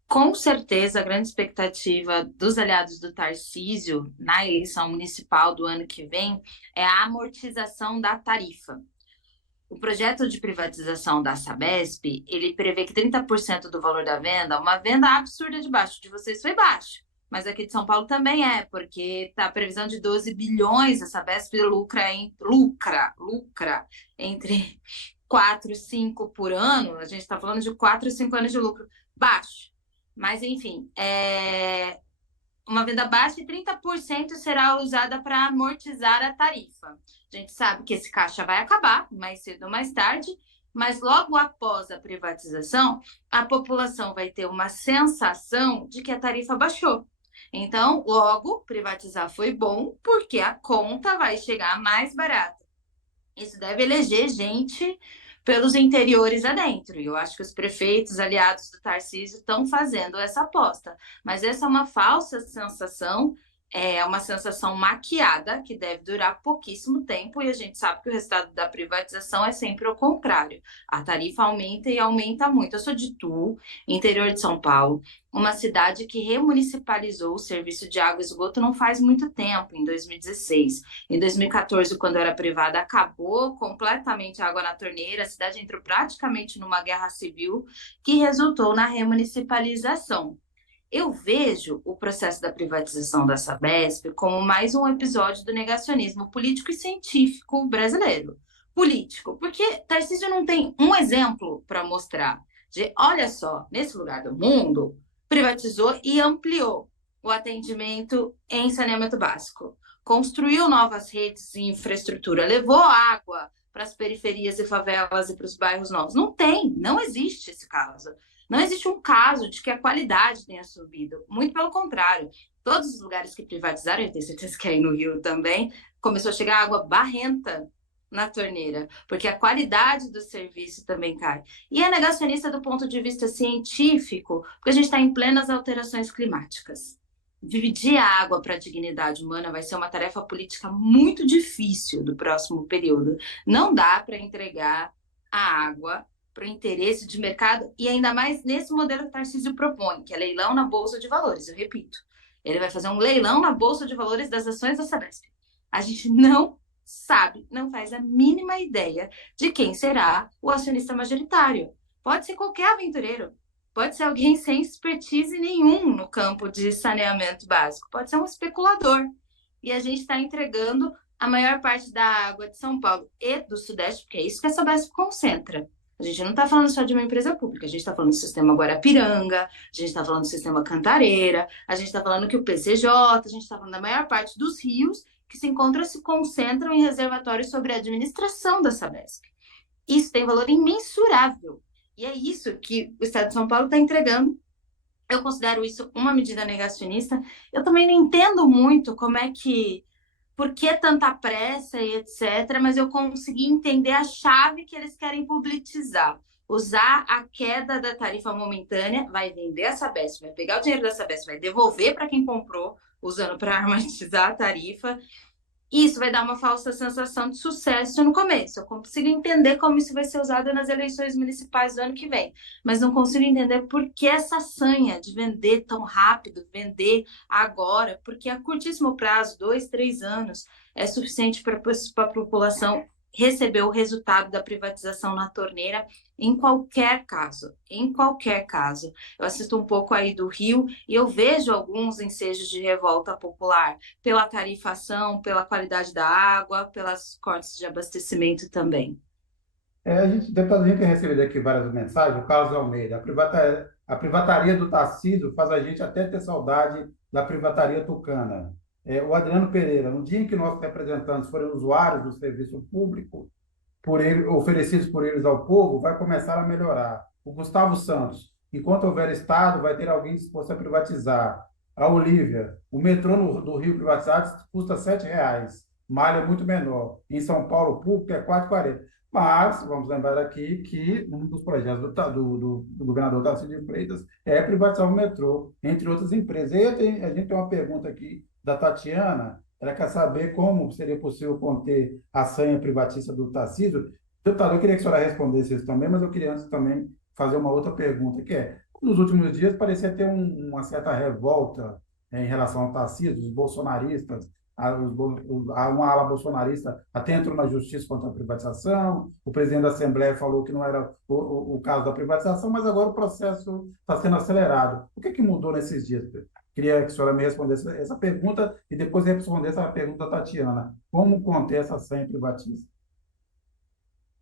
Com certeza, a grande expectativa dos aliados do Tarcísio na eleição municipal do ano que vem é a amortização da tarifa. O projeto de privatização da Sabesp, ele prevê que 30% do valor da venda, uma venda absurda de baixo, de vocês foi baixo, mas aqui de São Paulo também porque está a previsão de 12 bilhões, a Sabesp lucra entre 4 e 5 por ano, a gente está falando de 4 e 5 anos de lucro baixo. Mas, enfim, uma venda baixa e 30% será usada para amortizar a tarifa. A gente sabe que esse caixa vai acabar, mais cedo ou mais tarde, mas logo após a privatização, a população vai ter uma sensação de que a tarifa baixou. Então, logo, privatizar foi bom, porque a conta vai chegar mais barata. Isso deve eleger gente pelos interiores adentro. E eu acho que os prefeitos aliados do Tarcísio estão fazendo essa aposta. Mas essa é uma falsa sensação é uma sensação maquiada que deve durar pouquíssimo tempo, e a gente sabe que o resultado da privatização é sempre o contrário. A tarifa aumenta e aumenta muito. Eu sou de Itu, interior de São Paulo, uma cidade que remunicipalizou o serviço de água e esgoto não faz muito tempo, em 2016. Em 2014, quando era privada, acabou completamente a água na torneira, a cidade entrou praticamente numa guerra civil que resultou na remunicipalização. Eu vejo o processo da privatização da Sabesp como mais um episódio do negacionismo político e científico brasileiro. Político, porque Tarcísio não tem um exemplo para mostrar de, olha só, nesse lugar do mundo, privatizou e ampliou o atendimento em saneamento básico, construiu novas redes de infraestrutura, levou água para as periferias e favelas e para os bairros novos. Não tem, não existe esse caso. Não existe um caso de que a qualidade tenha subido. Muito pelo contrário. Todos os lugares que privatizaram, eu tenho certeza que aí no Rio também, começou a chegar água barrenta na torneira, porque a qualidade do serviço também cai. E é negacionista do ponto de vista científico, porque a gente está em plenas alterações climáticas. Dividir a água para a dignidade humana vai ser uma tarefa política muito difícil do próximo período. Não dá para entregar a água para o interesse de mercado, e ainda mais nesse modelo que o Tarcísio propõe, que é leilão na Bolsa de Valores, eu repito. Ele vai fazer um leilão na Bolsa de Valores das ações da Sabesp. A gente não sabe, não faz a mínima ideia de quem será o acionista majoritário. Pode ser qualquer aventureiro, pode ser alguém sem expertise nenhum no campo de saneamento básico, pode ser um especulador. E a gente está entregando a maior parte da água de São Paulo e do Sudeste, porque é isso que a Sabesp concentra. A gente não está falando só de uma empresa pública, a gente está falando do sistema Guarapiranga, a gente está falando do sistema Cantareira, a gente está falando que o PCJ, a gente está falando da maior parte dos rios que se concentram em reservatórios sobre a administração da Sabesp. Isso tem valor imensurável. E é isso que o Estado de São Paulo está entregando. Eu considero isso uma medida negacionista. Eu também não entendo muito por que tanta pressa e etc., mas eu consegui entender a chave que eles querem publicizar. Usar a queda da tarifa momentânea, vai vender a Sabesp, vai pegar o dinheiro da Sabesp, vai devolver para quem comprou, usando para armamentizar a tarifa. Isso vai dar uma falsa sensação de sucesso no começo. Eu consigo entender como isso vai ser usado nas eleições municipais do ano que vem, mas não consigo entender por que essa sanha de vender tão rápido, vender agora, porque a curtíssimo prazo, 2, 3 anos, é suficiente para a população receber o resultado da privatização na torneira em qualquer caso, em qualquer caso. Eu assisto um pouco aí do Rio e eu vejo alguns ensejos de revolta popular pela tarifação, pela qualidade da água, pelas cortes de abastecimento também. Deputado, a gente tem recebido aqui várias mensagens, o Carlos Almeida, a privataria do Tarcísio faz a gente até ter saudade da privataria tucana. O Adriano Pereira, no dia em que nossos representantes forem usuários do serviço público, oferecidos por eles ao povo, vai começar a melhorar. O Gustavo Santos, enquanto houver Estado, vai ter alguém disposto a privatizar. A Olívia, o metrô do Rio privatizado custa R$ 7,00, malha muito menor. Em São Paulo, público é R$ 4,40. Mas, vamos lembrar aqui que um dos projetos do governador Tarcísio de Freitas é privatizar o metrô, entre outras empresas. E a gente tem uma pergunta aqui da Tatiana. Ela quer saber como seria possível conter a sanha privatista do Tarcísio. Deputado, eu queria que a senhora respondesse isso também, mas eu queria antes também fazer uma outra pergunta, que é, nos últimos dias parecia ter uma certa revolta em relação ao Tarcísio, os bolsonaristas, uma ala bolsonarista até entrou na justiça contra a privatização, o presidente da Assembleia falou que não era o caso da privatização, mas agora o processo está sendo acelerado. O que mudou nesses dias, Pedro? Queria que a senhora me respondesse essa pergunta e depois respondesse a pergunta da Tatiana. Como conter essa sanha privatista?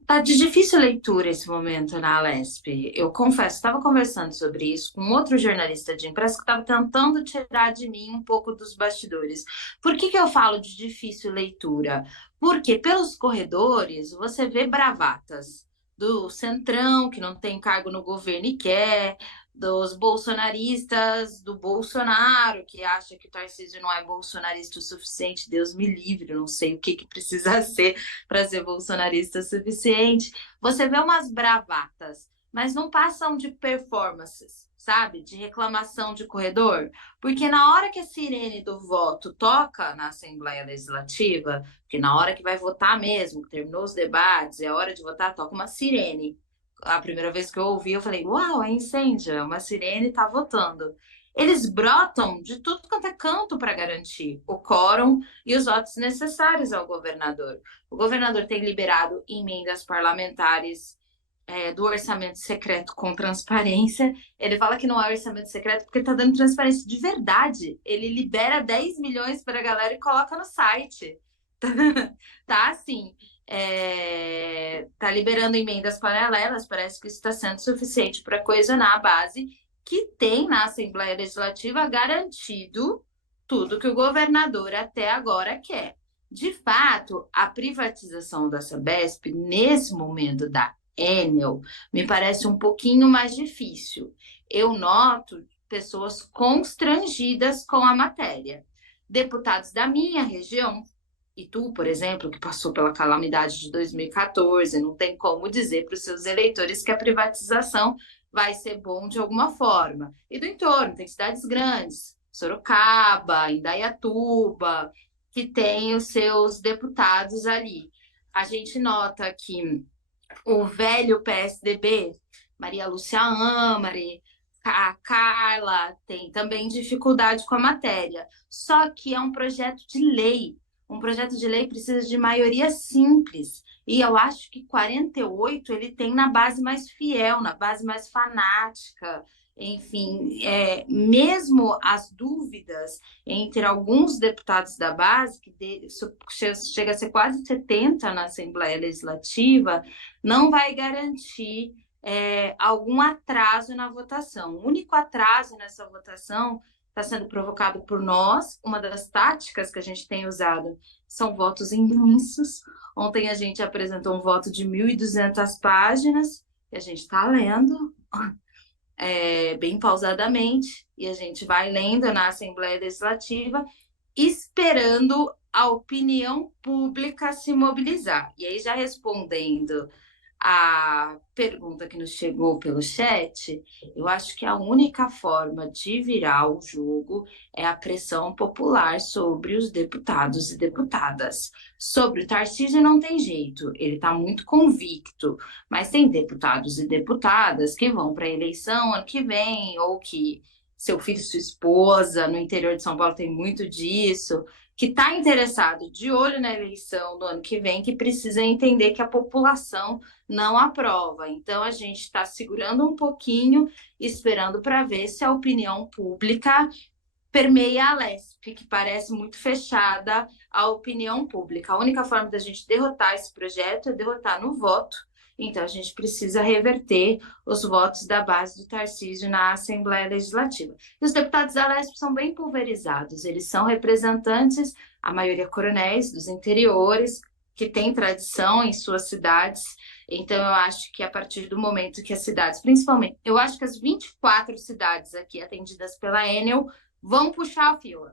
Tá de difícil leitura esse momento na Alesp. Eu confesso, estava conversando sobre isso com outro jornalista de imprensa que estava tentando tirar de mim um pouco dos bastidores. Por que eu falo de difícil leitura? Porque pelos corredores você vê bravatas do Centrão, que não tem cargo no governo e quer, dos bolsonaristas, do Bolsonaro, que acha que o Tarcísio não é bolsonarista o suficiente, Deus me livre, não sei o que precisa ser para ser bolsonarista o suficiente. Você vê umas bravatas, mas não passam de performances. sabe? De reclamação de corredor. Porque na hora que a sirene do voto toca na Assembleia Legislativa, porque na hora que vai votar mesmo, que terminou os debates, é a hora de votar, toca uma sirene. A primeira vez que eu ouvi, eu falei, uau, é incêndio, é uma sirene, tá votando. Eles brotam de tudo quanto é canto para garantir o quórum e os votos necessários ao governador. O governador tem liberado emendas parlamentares do orçamento secreto com transparência. Ele fala que não é orçamento secreto porque está dando transparência de verdade. Ele libera 10 milhões para a galera e coloca no site. Tá assim, tá liberando emendas paralelas, parece que isso está sendo suficiente para coesionar a base que tem na Assembleia Legislativa garantido tudo que o governador até agora quer. De fato, a privatização da Sabesp, nesse momento da Enel, me parece um pouquinho mais difícil. Eu noto pessoas constrangidas com a matéria. Deputados da minha região, Itu, por exemplo, que passou pela calamidade de 2014, não tem como dizer para os seus eleitores que a privatização vai ser bom de alguma forma. E do entorno, tem cidades grandes, Sorocaba, Indaiatuba, que tem os seus deputados ali. A gente nota que o velho PSDB, Maria Lúcia Amari, a Carla, tem também dificuldade com a matéria. Só que é um projeto de lei. Um projeto de lei precisa de maioria simples. E eu acho que 48 ele tem na base mais fiel, na base mais fanática. Enfim, mesmo as dúvidas entre alguns deputados da base, que chega a ser quase 70 na Assembleia Legislativa, não vai garantir algum atraso na votação. O único atraso nessa votação está sendo provocado por nós. Uma das táticas que a gente tem usado são votos imensos. Ontem a gente apresentou um voto de 1.200 páginas, e a gente está lendo bem pausadamente, e a gente vai lendo na Assembleia Legislativa, esperando a opinião pública se mobilizar. E aí, já respondendo a pergunta que nos chegou pelo chat, eu acho que a única forma de virar o jogo é a pressão popular sobre os deputados e deputadas. Sobre o Tarcísio não tem jeito, ele está muito convicto, mas tem deputados e deputadas que vão para a eleição ano que vem, ou que seu filho e sua esposa, no interior de São Paulo tem muito disso, que está interessado, de olho na eleição do ano que vem, que precisa entender que a população não aprova. Então, a gente está segurando um pouquinho, esperando para ver se a opinião pública permeia a LESP, que parece muito fechada à opinião pública. A única forma da gente derrotar esse projeto é derrotar no voto. Então, a gente precisa reverter os votos da base do Tarcísio na Assembleia Legislativa. E os deputados da LESP são bem pulverizados. Eles são representantes, a maioria coronéis, dos interiores, que têm tradição em suas cidades. Então, eu acho que a partir do momento que as cidades, principalmente, eu acho que as 24 cidades aqui atendidas pela Enel vão puxar a fila.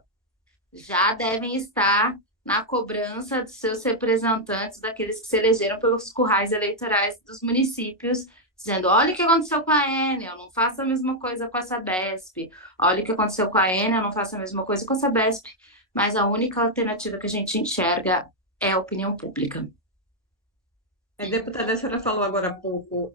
Já devem estar na cobrança dos seus representantes, daqueles que se elegeram pelos currais eleitorais dos municípios, dizendo, olha o que aconteceu com a Enel, não faça a mesma coisa com a Sabesp, olha o que aconteceu com a Enel, não faça a mesma coisa com a Sabesp, mas a única alternativa que a gente enxerga é a opinião pública. Deputada, a senhora falou agora há pouco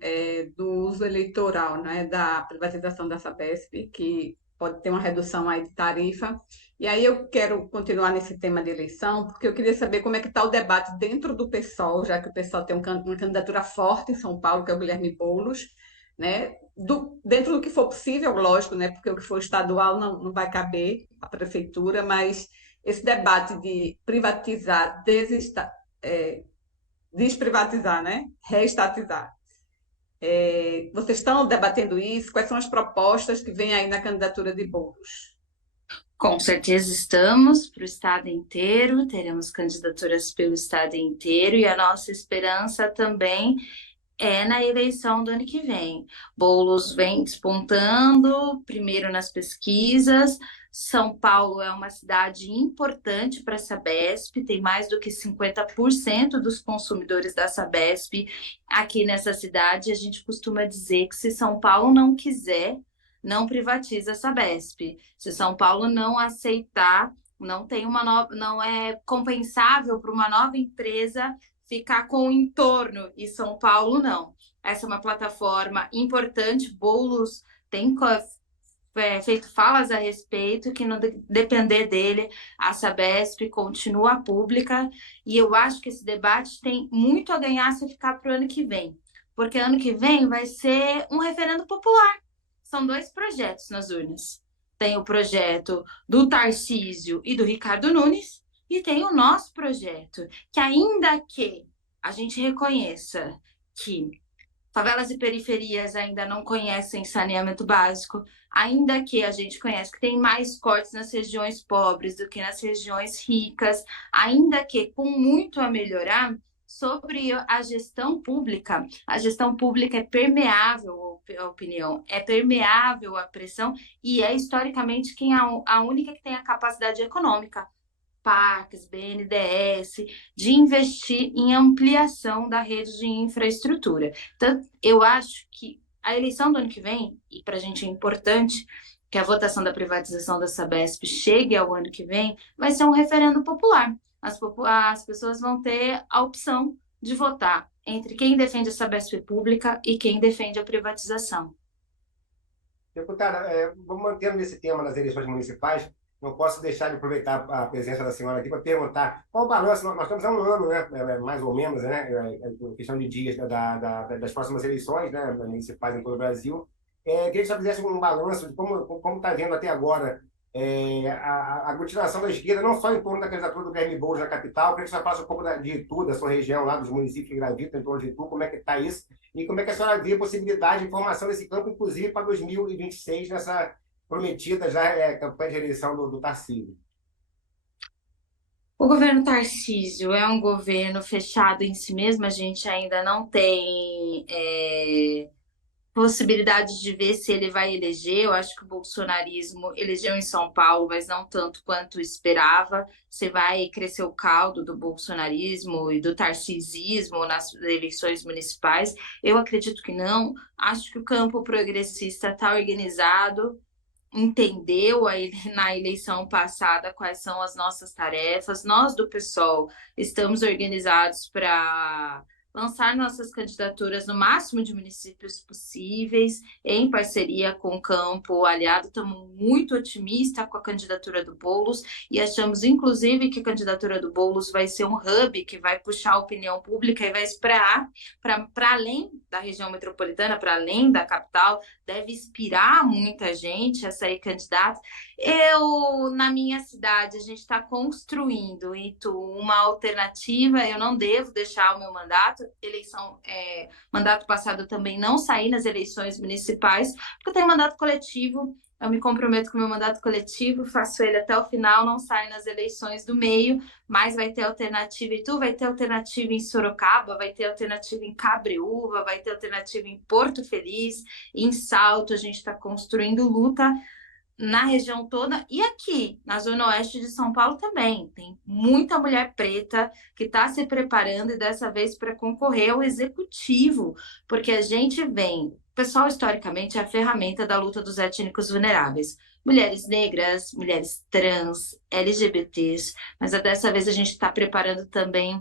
do uso eleitoral, né, da privatização da Sabesp, que pode ter uma redução aí de tarifa. E aí eu quero continuar nesse tema de eleição, porque eu queria saber como é que está o debate dentro do PSOL, já que o PSOL tem uma candidatura forte em São Paulo, que é o Guilherme Boulos, né? Dentro do que for possível, lógico, né? Porque o que for estadual não vai caber à prefeitura, mas esse debate de privatizar, desprivatizar, né? Reestatizar. Vocês estão debatendo isso? Quais são as propostas que vêm aí na candidatura de Boulos? Com certeza estamos para o estado inteiro, teremos candidaturas pelo estado inteiro, e a nossa esperança também é na eleição do ano que vem. Boulos vem despontando, primeiro nas pesquisas. São Paulo é uma cidade importante para a Sabesp, tem mais do que 50% dos consumidores da Sabesp aqui nessa cidade. A gente costuma dizer que se São Paulo não quiser, não privatiza a Sabesp. Se São Paulo não aceitar, não é compensável para uma nova empresa ficar com o entorno, e São Paulo não. Essa é uma plataforma importante, Boulos tem feito falas a respeito, que não depender dele, a Sabesp continua pública, e eu acho que esse debate tem muito a ganhar se ficar para o ano que vem, porque ano que vem vai ser um referendo popular. São 2 projetos nas urnas. Tem o projeto do Tarcísio e do Ricardo Nunes, e tem o nosso projeto, que ainda que a gente reconheça que favelas e periferias ainda não conhecem saneamento básico, ainda que a gente conhece que tem mais cortes nas regiões pobres do que nas regiões ricas, ainda que com muito a melhorar, sobre a gestão pública é permeável à opinião, é permeável à pressão e é historicamente a única que tem a capacidade econômica, parques, BNDES, de investir em ampliação da rede de infraestrutura. Então, eu acho que a eleição do ano que vem, e para a gente é importante que a votação da privatização da Sabesp chegue ao ano que vem, vai ser um referendo popular. As pessoas vão ter a opção de votar entre quem defende a Sabesp pública e quem defende a privatização. Deputada, vamos mantendo nesse tema das eleições municipais. Não posso deixar de aproveitar a presença da senhora aqui para perguntar qual o balanço. Nós estamos há um ano, né, mais ou menos, né, questão de dias das próximas eleições, né, municipais em todo o Brasil. Queria que a senhora fizesse um balanço de como está vendo até agora a aglutinação da esquerda, não só em torno da candidatura do Guilherme Boulos na capital. Queria que a senhora falasse um pouco de Itu, da sua região, lá dos municípios que gravitam em torno de Itu, como é que está isso, e como é que a senhora vê a possibilidade de formação desse campo, inclusive para 2026, nessa prometida já campanha de eleição do Tarcísio. O governo Tarcísio é um governo fechado em si mesmo, a gente ainda não tem possibilidade de ver se ele vai eleger. Eu acho que o bolsonarismo elegeu em São Paulo, mas não tanto quanto esperava. Se vai crescer o caldo do bolsonarismo e do tarcisismo nas eleições municipais, eu acredito que não. Acho que o campo progressista está organizado, entendeu na eleição passada quais são as nossas tarefas. Nós do PSOL estamos organizados para lançar nossas candidaturas no máximo de municípios possíveis, em parceria com o campo aliado. Estamos muito otimistas com a candidatura do Boulos e achamos, inclusive, que a candidatura do Boulos vai ser um hub que vai puxar a opinião pública e vai esperar para além da região metropolitana, para além da capital, deve inspirar muita gente a sair candidato. Na minha cidade, a gente está construindo uma alternativa. Eu não devo deixar o meu mandato. Mandato passado eu também não saí nas eleições municipais, porque eu tenho mandato coletivo. Eu me comprometo com o meu mandato coletivo, faço ele até o final, não saio nas eleições do meio, mas vai ter alternativa em Itu, vai ter alternativa em Sorocaba, vai ter alternativa em Cabreúva, vai ter alternativa em Porto Feliz, em Salto. A gente está construindo luta na região toda e aqui, na Zona Oeste de São Paulo também. Tem muita mulher preta que está se preparando e dessa vez para concorrer ao executivo, porque a gente vem... O pessoal, historicamente, é a ferramenta da luta dos étnicos vulneráveis. Mulheres negras, mulheres trans, LGBTs, mas dessa vez a gente está preparando também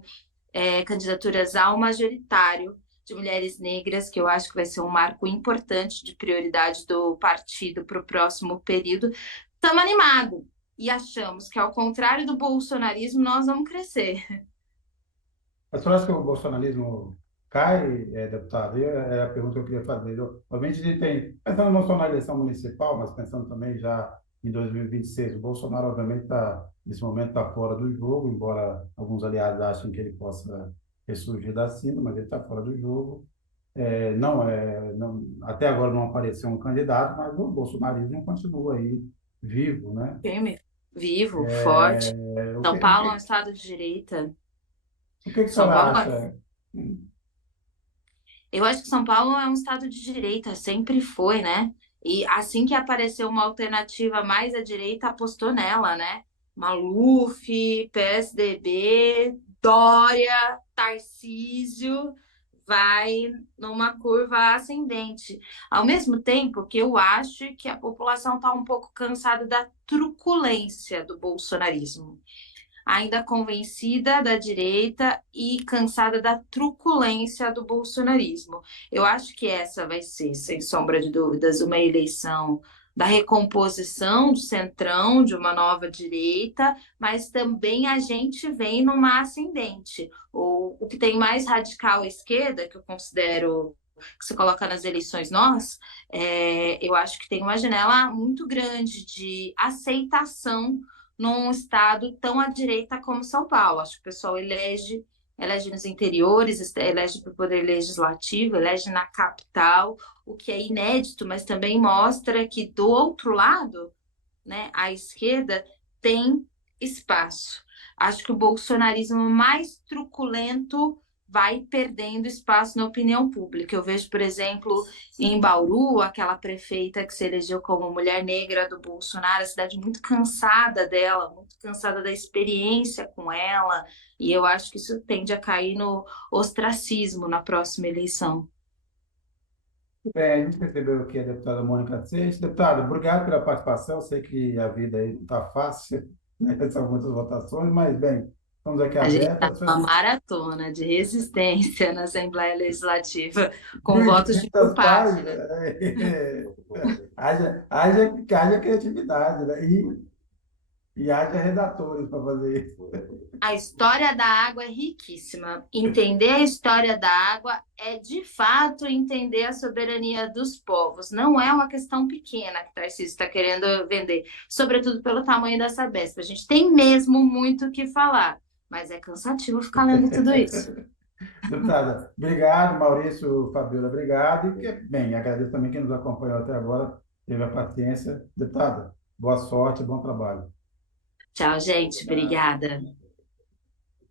candidaturas ao majoritário de mulheres negras, que eu acho que vai ser um marco importante de prioridade do partido para o próximo período. Estamos animados e achamos que, ao contrário do bolsonarismo, nós vamos crescer. Mas você acha que o bolsonarismo cai, deputado? É a pergunta que eu queria fazer. Obviamente, a gente tem, pensando não só na eleição municipal, mas pensando também já em 2026, o Bolsonaro, obviamente, nesse momento está fora do jogo, embora alguns aliados achem que ele possa ressurgir da cinza, mas ele está fora do jogo. Até agora não apareceu um candidato, mas o bolsonarismo continua aí vivo, né? Firme, vivo, forte. São Paulo é um estado de direita. O que você acha? Eu acho que São Paulo é um estado de direita, sempre foi, né? E assim que apareceu uma alternativa mais à direita, apostou nela, né? Maluf, PSDB, Dória, Tarcísio, vai numa curva ascendente. Ao mesmo tempo que eu acho que a população está um pouco cansada da truculência do bolsonarismo, ainda convencida da direita e cansada da truculência do bolsonarismo. Eu acho que essa vai ser, sem sombra de dúvidas, uma eleição da recomposição do centrão, de uma nova direita, mas também a gente vem numa ascendente. O que tem mais radical à esquerda, que eu considero que se coloca nas eleições eu acho que tem uma janela muito grande de aceitação num estado tão à direita como São Paulo. Acho que o pessoal elege nos interiores, elege para o poder legislativo, elege na capital, o que é inédito, mas também mostra que do outro lado, né, a esquerda tem espaço. Acho que o bolsonarismo mais truculento vai perdendo espaço na opinião pública. Eu vejo, por exemplo, em Bauru, aquela prefeita que se elegeu como mulher negra do Bolsonaro, a cidade muito cansada dela, muito cansada da experiência com ela, e eu acho que isso tende a cair no ostracismo na próxima eleição. Bem, a gente percebeu aqui a deputada Mônica Seixas. Deputada, obrigado pela participação. Eu sei que a vida aí não está fácil, né? São muitas votações, mas, bem, estamos aqui A gente está abertos. numa maratona de resistência na Assembleia Legislativa, com votos de 1.500 culpado. páginas. Haja criatividade, né? E haja redatores para fazer isso. A história da água é riquíssima. Entender a história da água é, de fato, entender a soberania dos povos. Não é uma questão pequena que o Tarcísio está querendo vender, sobretudo pelo tamanho da Sabesp. A gente tem mesmo muito o que falar, mas é cansativo ficar lendo tudo isso. Deputada, obrigado, Maurício, Fabiola, obrigado. E, bem, agradeço também quem nos acompanhou até agora, teve a paciência. Deputada, boa sorte, bom trabalho. Tchau, gente. Obrigada.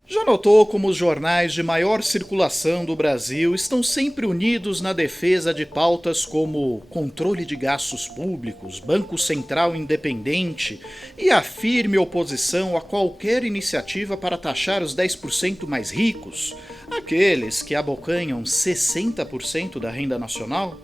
Já notou como os jornais de maior circulação do Brasil estão sempre unidos na defesa de pautas como controle de gastos públicos, Banco Central independente e a firme oposição a qualquer iniciativa para taxar os 10% mais ricos, aqueles que abocanham 60% da renda nacional?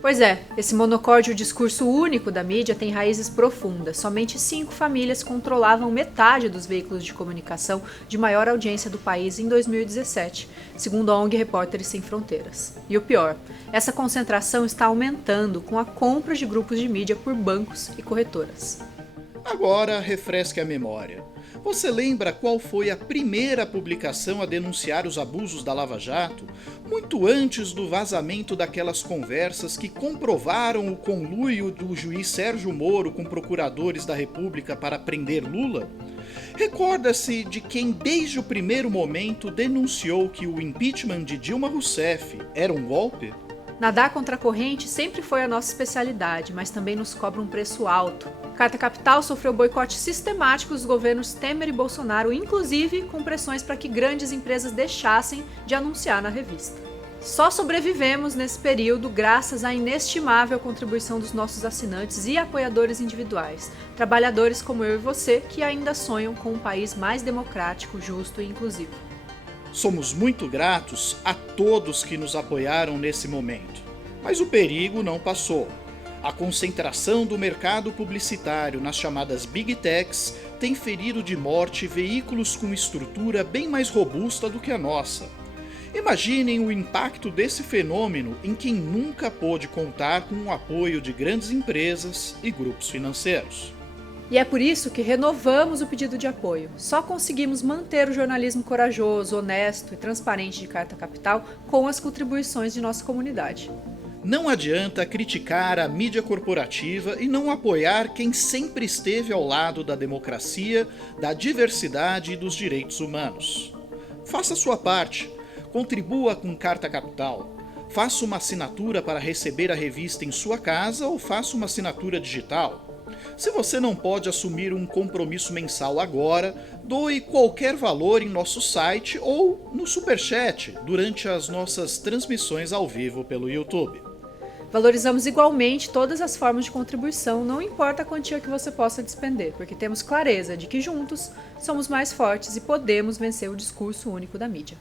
Pois é, esse monocórdio discurso único da mídia tem raízes profundas. Somente 5 famílias controlavam metade dos veículos de comunicação de maior audiência do país em 2017, segundo a ONG Repórteres Sem Fronteiras. E o pior, essa concentração está aumentando com a compra de grupos de mídia por bancos e corretoras. Agora, refresque a memória. Você lembra qual foi a primeira publicação a denunciar os abusos da Lava Jato, muito antes do vazamento daquelas conversas que comprovaram o conluio do juiz Sérgio Moro com procuradores da República para prender Lula? Recorda-se de quem desde o primeiro momento denunciou que o impeachment de Dilma Rousseff era um golpe? Nadar contra a corrente sempre foi a nossa especialidade, mas também nos cobra um preço alto. Carta Capital sofreu boicote sistemático dos governos Temer e Bolsonaro, inclusive com pressões para que grandes empresas deixassem de anunciar na revista. Só sobrevivemos nesse período graças à inestimável contribuição dos nossos assinantes e apoiadores individuais, trabalhadores como eu e você que ainda sonham com um país mais democrático, justo e inclusivo. Somos muito gratos a todos que nos apoiaram nesse momento. Mas o perigo não passou. A concentração do mercado publicitário nas chamadas Big Techs tem ferido de morte veículos com estrutura bem mais robusta do que a nossa. Imaginem o impacto desse fenômeno em quem nunca pôde contar com o apoio de grandes empresas e grupos financeiros. E é por isso que renovamos o pedido de apoio. Só conseguimos manter o jornalismo corajoso, honesto e transparente de Carta Capital com as contribuições de nossa comunidade. Não adianta criticar a mídia corporativa e não apoiar quem sempre esteve ao lado da democracia, da diversidade e dos direitos humanos. Faça sua parte. Contribua com Carta Capital. Faça uma assinatura para receber a revista em sua casa ou faça uma assinatura digital. Se você não pode assumir um compromisso mensal agora, doe qualquer valor em nosso site ou no Superchat durante as nossas transmissões ao vivo pelo YouTube. Valorizamos igualmente todas as formas de contribuição, não importa a quantia que você possa despender, porque temos clareza de que juntos somos mais fortes e podemos vencer o discurso único da mídia.